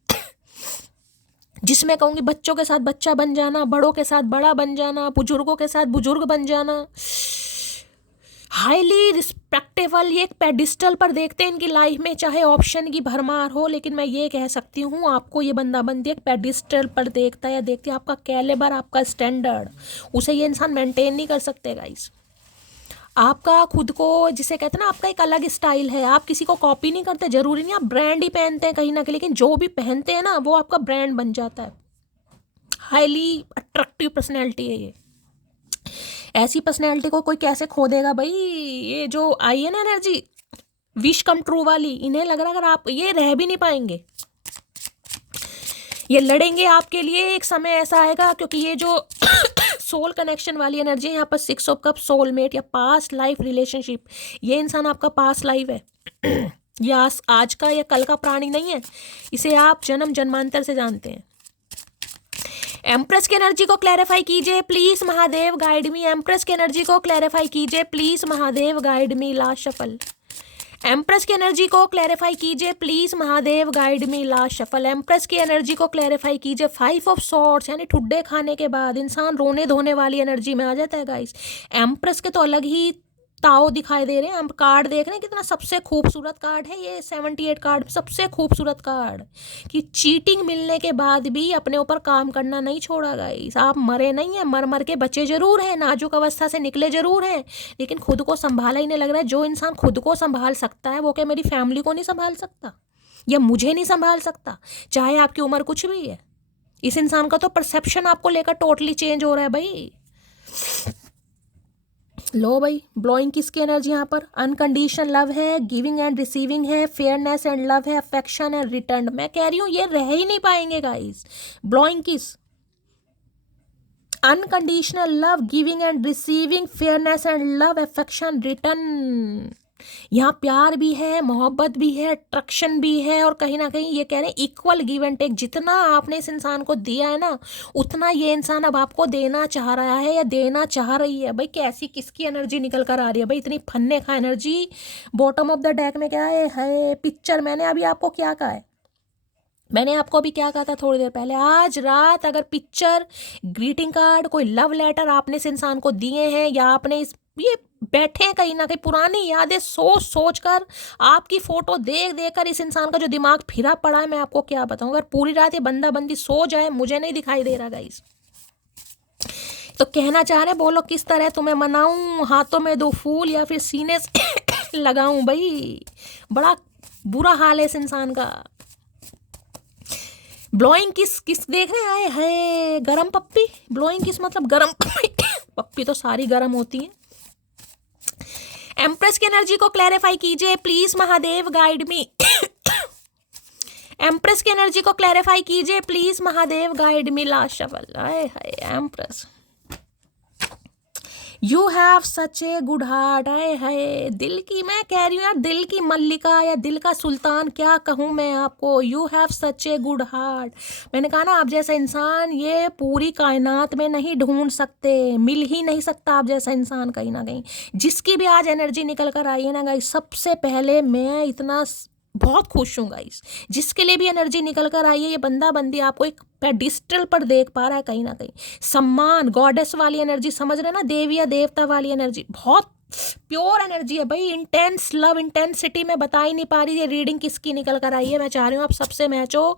जिसमें कहूँगी बच्चों के साथ बच्चा बन जाना, बड़ों के साथ बड़ा बन जाना, बुजुर्गों के साथ बुजुर्ग बन जाना। हाईली रिस्पेक्टेबल, ये एक पेडिस्टल पर देखते हैं इनकी लाइफ में, चाहे ऑप्शन की भरमार हो, लेकिन मैं ये कह सकती हूँ आपको, ये बंदा बंदी एक पेडिस्टल पर देखता है या देखती है। आपका कैलिबर, आपका स्टैंडर्ड, उसे ये इंसान मेंटेन नहीं कर सकते गाइस। आपका खुद को, जिसे कहते हैं ना, आपका एक अलग स्टाइल है, आप किसी को कॉपी नहीं करते। जरूरी नहीं आप ब्रांड ही पहनते हैं कहीं ना कहीं, लेकिन जो भी पहनते हैं ना, वो आपका ब्रांड बन जाता है। हाईली अट्रैक्टिव पर्सनैलिटी है ये। ऐसी पर्सनैलिटी को कोई कैसे खो देगा भाई। ये जो आई है ना एनर्जी, विश कम ट्रू वाली, इन्हें लग रहा है अगर आप ये रह भी नहीं पाएंगे, ये लड़ेंगे आपके लिए। एक समय ऐसा आएगा, क्योंकि ये जो सोल कनेक्शन वाली एनर्जी है, यहाँ पर 6 ऑफ कप, सोलमेट या पास्ट लाइफ रिलेशनशिप, ये इंसान आपका पास्ट लाइफ है। ये आज का या कल का प्राणी नहीं है, इसे आप जन्म जन्मांतर से जानते हैं। एम्प्रेस की एनर्जी को क्लैरिफाई कीजिए please Mahadev, guide me. Empress की एनर्जी को क्लैरिफाई कीजिए please Mahadev, guide me. Last shuffle. Empress की एनर्जी को क्लैरिफाई कीजिए please Mahadev, guide me. Last shuffle. Empress की एनर्जी को क्लैरिफाई कीजिए। 5 ऑफ सॉर्ड्स, यानी ठुड्डे खाने के बाद इंसान रोने धोने वाली एनर्जी में आ जाता है गाइस। एम्प्रेस के तो अलग ही ताओ दिखाई दे रहे हैं। हम कार्ड देख रहे हैं कितना सबसे खूबसूरत कार्ड है ये 78 कार्ड, सबसे खूबसूरत कार्ड। कि चीटिंग मिलने के बाद भी अपने ऊपर काम करना नहीं छोड़ा गाइस। आप मरे नहीं हैं, मर मर के बचे जरूर हैं, नाजुक अवस्था से निकले जरूर हैं, लेकिन खुद को संभाला ही नहीं लग रहा है। जो इंसान खुद को संभाल सकता है वो क्या मेरी फैमिली को नहीं संभाल सकता, या मुझे नहीं संभाल सकता, चाहे आपकी उम्र कुछ भी है। इस इंसान का तो परसेप्शन आपको लेकर टोटली चेंज हो रहा है भाई। लो भाई, ब्लोइंग किसकी एनर्जी यहाँ पर? अनकंडीशनल लव है, गिविंग एंड रिसीविंग है, फेयरनेस एंड लव है, अफेक्शन एंड रिटर्न। मैं कह रही हूँ ये रह ही नहीं पाएंगे गाइस। ब्लोइंग किस? Unconditional love, giving and receiving, fairness and love, affection, return. यहाँ प्यार भी है, मोहब्बत भी है, अट्रैक्शन भी है, और कहीं ना कहीं ये कह रहे हैं इक्वल गिव एंड टेक। जितना आपने इस इंसान को दिया है ना, उतना ये इंसान अब आपको देना चाह रहा है या देना चाह रही है। भाई कैसी किसकी एनर्जी निकल कर आ रही है भाई, इतनी फन्ने खा energy. Bottom of the deck में क्या है पिक्चर। मैंने अभी आपको क्या कहा है, मैंने आपको अभी क्या कहा था थोड़ी देर पहले? आज रात अगर पिक्चर, ग्रीटिंग कार्ड, कोई लव लेटर आपने इस इंसान को दिए हैं, या आपने ये बैठे हैं कहीं ना कहीं पुरानी यादें सोच सोच कर, आपकी फोटो देख देख कर इस इंसान का जो दिमाग फिरा पड़ा है, मैं आपको क्या बताऊं। अगर पूरी रात ये बंदा बंदी सो जाए, मुझे नहीं दिखाई दे रहा गाइस। तो कहना चाह रहे, बोलो किस तरह तुम्हें मनाऊं, हाथों में दो फूल या फिर सीने से लगाऊं? भाई बड़ा बुरा हाल है इस इंसान का। ब्लोइंग किस किस देख रहे आए है? गरम पप्पी। ब्लोइंग किस मतलब गरम पप्पी तो सारी गरम होती है। एम्प्रेस की एनर्जी को क्लैरिफाई कीजिए please Mahadev, guide me. Empress की एनर्जी को क्लैरिफाई कीजिए please Mahadev, guide me. Last shuffle. Hi hi empress, you have such a good heart. आए हाय, दिल की, मैं कह रही हूँ यार, दिल की मल्लिका या दिल का सुल्तान, क्या कहूँ मैं आपको। You have such a good heart. मैंने कहा ना, आप जैसा इंसान ये पूरी कायनात में नहीं ढूंढ सकते, मिल ही नहीं सकता आप जैसा इंसान कहीं ना कहीं। जिसकी भी आज एनर्जी निकल कर आई है ना गाइस, सबसे पहले मैं इतना बहुत खुश हूँ गाइस। जिसके लिए भी एनर्जी निकल कर आई है, ये बंदा बंदी आपको एक पेडिस्टल पर देख पा रहा है कहीं ना कहीं। सम्मान, गॉडेस वाली एनर्जी, समझ रहे ना, देवी या देवता वाली एनर्जी, बहुत प्योर एनर्जी है भाई। इंटेंस लव, इंटेंसिटी मैं बता ही नहीं पा रही ये रीडिंग किसकी निकल कर आई है। मैं चाह रही हूँ आप सबसे मैच हो।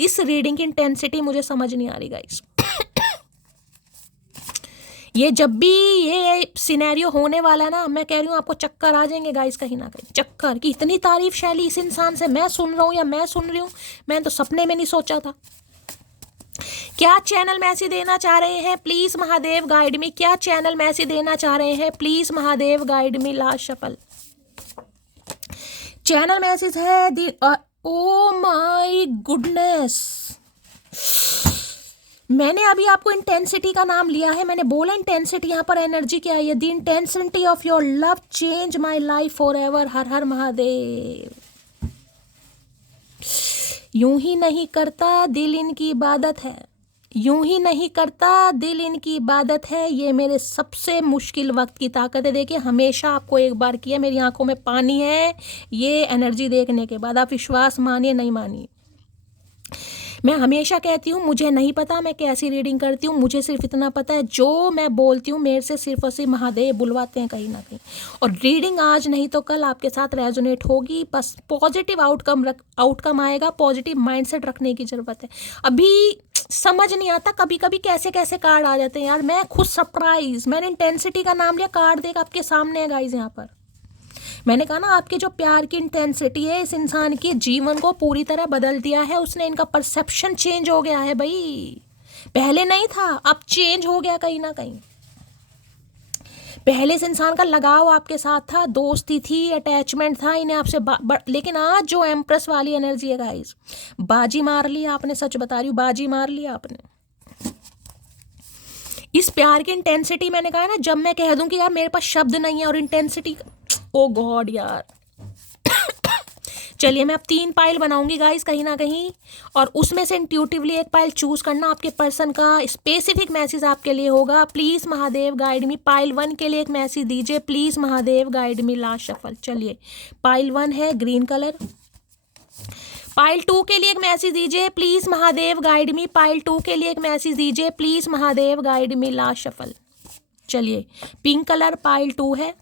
इस रीडिंग की इंटेंसिटी मुझे समझ नहीं आ रही गाइस। ये जब भी ये सिनेरियो होने वाला है ना, मैं कह रही हूँ आपको चक्कर आ जाएंगे गाइस कहीं ना कहीं। चक्कर की इतनी तारीफ शैली इस इंसान से मैं सुन रहा हूँ या मैं सुन रही हूँ, मैं तो सपने में नहीं सोचा था। क्या चैनल मैसेज देना चाह रहे हैं प्लीज महादेव, गाइड मी। क्या चैनल मैसेज देना चाह रहे हैं please Mahadev, guide me. Last shuffle. Channel message है ओ माय गुडनेस, मैंने अभी आपको इंटेंसिटी का नाम लिया है, मैंने बोला इंटेंसिटी। यहाँ पर एनर्जी क्या है? The intensity of your love change my life forever. Har Har Mahadev. यूं ही नहीं करता दिल इनकी इबादत है, यूं ही नहीं करता दिल इनकी इबादत है। ये मेरे सबसे मुश्किल वक्त की ताकत है। देखिए हमेशा आपको एक बार किया, मेरी आंखों में पानी है ये एनर्जी देखने के बाद। आप विश्वास मानिए नहीं मानिए, मैं हमेशा कहती हूँ मुझे नहीं पता मैं कैसी रीडिंग करती हूँ, मुझे सिर्फ इतना पता है जो मैं बोलती हूँ मेरे से सिर्फ और सिर्फ महादेव बुलवाते हैं कहीं ना कहीं। और रीडिंग आज नहीं तो कल आपके साथ रेजोनेट होगी। बस पॉजिटिव आउटकम आएगा, पॉजिटिव माइंडसेट रखने की ज़रूरत है। अभी समझ नहीं आता कभी कभी कैसे कैसे कार्ड आ जाते हैं यार, मैं खुद सरप्राइज। मैंने इंटेंसिटी का नाम लिया, कार्ड देख आपके सामने है गाइज। यहाँ पर मैंने कहा ना, आपके जो प्यार की इंटेंसिटी है इस इंसान के जीवन को पूरी तरह बदल दिया है उसने। इनका परसेप्शन चेंज हो गया है भाई, पहले नहीं था अब चेंज हो गया कहीं ना कहीं। पहले इस इंसान का लगाव आपके साथ था, दोस्ती थी, अटैचमेंट था इन्हें आपसे, लेकिन आज जो एम्प्रेस वाली एनर्जी है गाइस, बाजी मार ली आपने। सच बता रही हूँ, बाजी मार ली आपने। इस प्यार की इंटेंसिटी, मैंने कहा ना, जब मैं कह दूं कि यार मेरे पास शब्द नहीं है और इंटेंसिटी, ओ गॉड यार। चलिए मैं अब 3 पाइल बनाऊंगी गाइस कहीं ना कहीं, और उसमें से इंट्यूटिवली एक पाइल चूज करना। आपके पर्सन का स्पेसिफिक मैसेज आपके लिए होगा। Please Mahadev guide me. Pile 1 के लिए एक मैसेज दीजिए please Mahadev guide me. Last shuffle. चलिए पाइल 1 है ग्रीन कलर। पाइल 2 के लिए एक मैसेज दीजिए please Mahadev guide me. Pile 2 के लिए एक मैसेज दीजिए please Mahadev guide me. Last shuffle. चलिए पिंक कलर पाइल 2 है।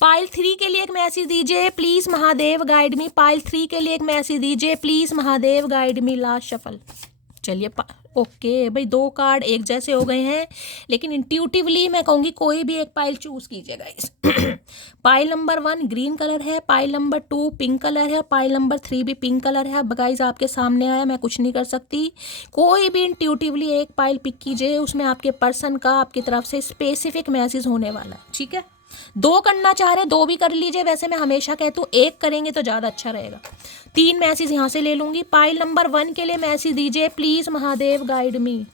पाइल 3 के लिए एक मैसेज दीजिए please, Mahadev guide me. Pile 3 के लिए एक मैसेज दीजिए please, Mahadev guide me. Last shuffle. चलिए ओके भाई, 2 कार्ड एक जैसे हो गए हैं, लेकिन इंट्यूटिवली मैं कहूँगी कोई भी एक पाइल चूज कीजिएगा इस पाइल नंबर 1 ग्रीन कलर है, पाइल नंबर 2 पिंक कलर है, पाइल नंबर 3 भी पिंक कलर है। अब गाइस आपके सामने आया, मैं कुछ नहीं कर सकती। कोई भी इंट्यूटिवली एक पाइल पिक कीजिए, उसमें आपके पर्सन का आपकी तरफ से स्पेसिफिक मैसेज होने वाला है, ठीक है। 2 करना चाह रहे 2 भी कर लीजिए, वैसे मैं हमेशा कहती हूँ 1 करेंगे तो ज़्यादा अच्छा रहेगा। 3 मैसेज यहाँ से ले लूँगी। पाइल नंबर 1 के लिए मैसेज दीजिए प्लीज़, महादेव गाइड मी।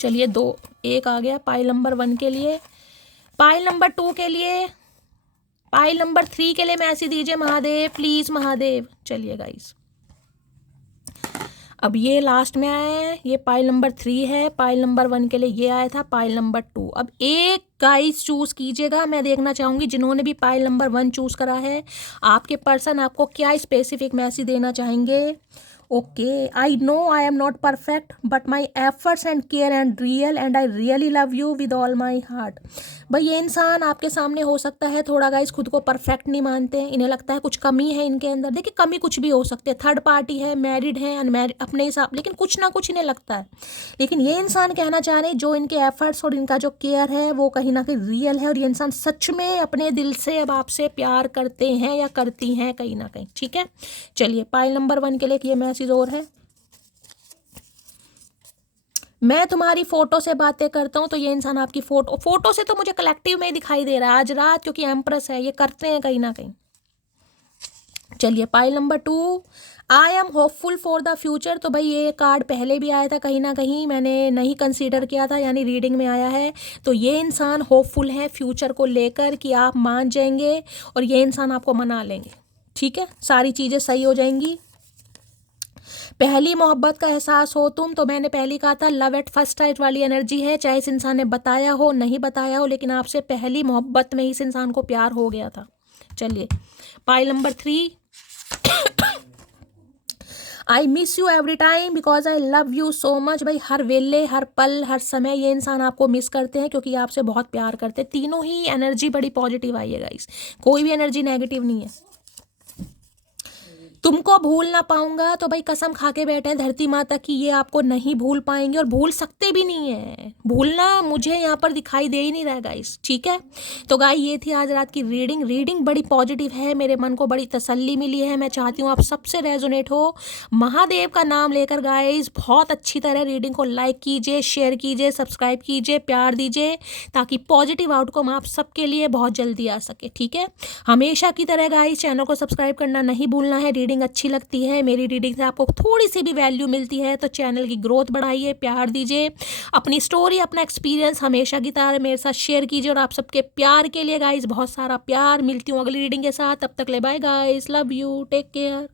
चलिए 1 आ गया पाइल नंबर 1 के लिए। पाइल नंबर 2 के लिए, पाइल नंबर 3 के लिए मैसेज दीजिए महादेव प्लीज़, महादेव। चलिए गाइस, अब ये लास्ट में आया है, ये पाइल नंबर 3 है। पाइल नंबर 1 के लिए ये आया था, पाइल नंबर 2। अब एक गाइस चूज कीजिएगा, मैं देखना चाहूँगी जिन्होंने भी पाइल नंबर 1 चूज करा है, आपके पर्सन आपको क्या स्पेसिफिक मैसेज देना चाहेंगे। Okay, I know I am not perfect but my efforts and care and real and I really love you with all my heart. भाई ये इंसान आपके सामने हो सकता है थोड़ा गाइस खुद को परफेक्ट नहीं मानते हैं, इन्हें लगता है कुछ कमी है इनके अंदर। देखिए कमी कुछ भी हो सकती है, थर्ड पार्टी है, मैरिड है, अनमैरिड, अपने हिसाब, लेकिन कुछ ना कुछ इन्हें लगता है। लेकिन ये इंसान कहना चाह रहे हैं जो इनके एफर्ट्स और इनका जो केयर है वो कहीं ना कहीं रियल है, और ये इंसान सच में अपने दिल से अब आपसे प्यार करते हैं या करती हैं कहीं ना कहीं, ठीक है। चलिए पाइल नंबर 1 के लिए ये मैसेज और है, मैं तुम्हारी फोटो से बातें करता हूँ। तो ये इंसान आपकी फोटो से तो मुझे कलेक्टिव में ही दिखाई दे रहा है आज रात, क्योंकि एम्प्रेस है, ये करते हैं कहीं ना कहीं। चलिए pile number 2, I am hopeful for the future. तो भाई ये कार्ड पहले भी आया था कहीं ना कहीं, मैंने नहीं कंसीडर किया था, यानी रीडिंग में आया है। तो ये इंसान होपफुल है फ्यूचर को लेकर कि आप मान जाएंगे और ये इंसान आपको मना लेंगे, ठीक है, सारी चीज़ें सही हो जाएंगी। पहली मोहब्बत का एहसास हो तुम, तो मैंने पहले कहा था लव एट फर्स्ट साइट वाली एनर्जी है, चाहे इस इंसान ने बताया हो नहीं बताया हो, लेकिन आपसे पहली मोहब्बत में इस इंसान को प्यार हो गया था। चलिए pile number 3, I miss you every time because I love you so much. भाई हर वेले, हर पल, हर समय ये इंसान आपको मिस करते हैं क्योंकि आपसे बहुत प्यार करते हैं। तीनों ही एनर्जी बड़ी पॉजिटिव आई है गाइस, कोई भी एनर्जी नेगेटिव नहीं है। तुमको भूल ना पाऊंगा, तो भाई कसम खा के बैठे हैं धरती माता की, ये आपको नहीं भूल पाएंगे और भूल सकते भी नहीं है। भूलना मुझे यहाँ पर दिखाई दे ही नहीं रहा गाइस, ठीक है। तो गाइस ये थी आज रात की रीडिंग बड़ी पॉजिटिव है, मेरे मन को बड़ी तसल्ली मिली है। मैं चाहती हूँ आप सबसे रेजोनेट हो। महादेव का नाम लेकर गाइस बहुत अच्छी तरह रीडिंग को लाइक कीजिए, शेयर कीजिए, सब्सक्राइब कीजिए, प्यार दीजिए, ताकि पॉजिटिव आउटकम आप सबके लिए बहुत जल्दी आ सके, ठीक है। हमेशा की तरह गाइस चैनल को सब्सक्राइब करना नहीं भूलना है। रीडिंग अच्छी लगती है, मेरी रीडिंग से आपको थोड़ी सी भी वैल्यू मिलती है तो चैनल की ग्रोथ बढ़ाइए, प्यार दीजिए, अपनी स्टोरी, अपना एक्सपीरियंस हमेशा की तरह मेरे साथ शेयर कीजिए। और आप सबके प्यार के लिए गाइस बहुत सारा प्यार। मिलती हूँ अगली रीडिंग के साथ, तब तक ले bye guys, love you, take care.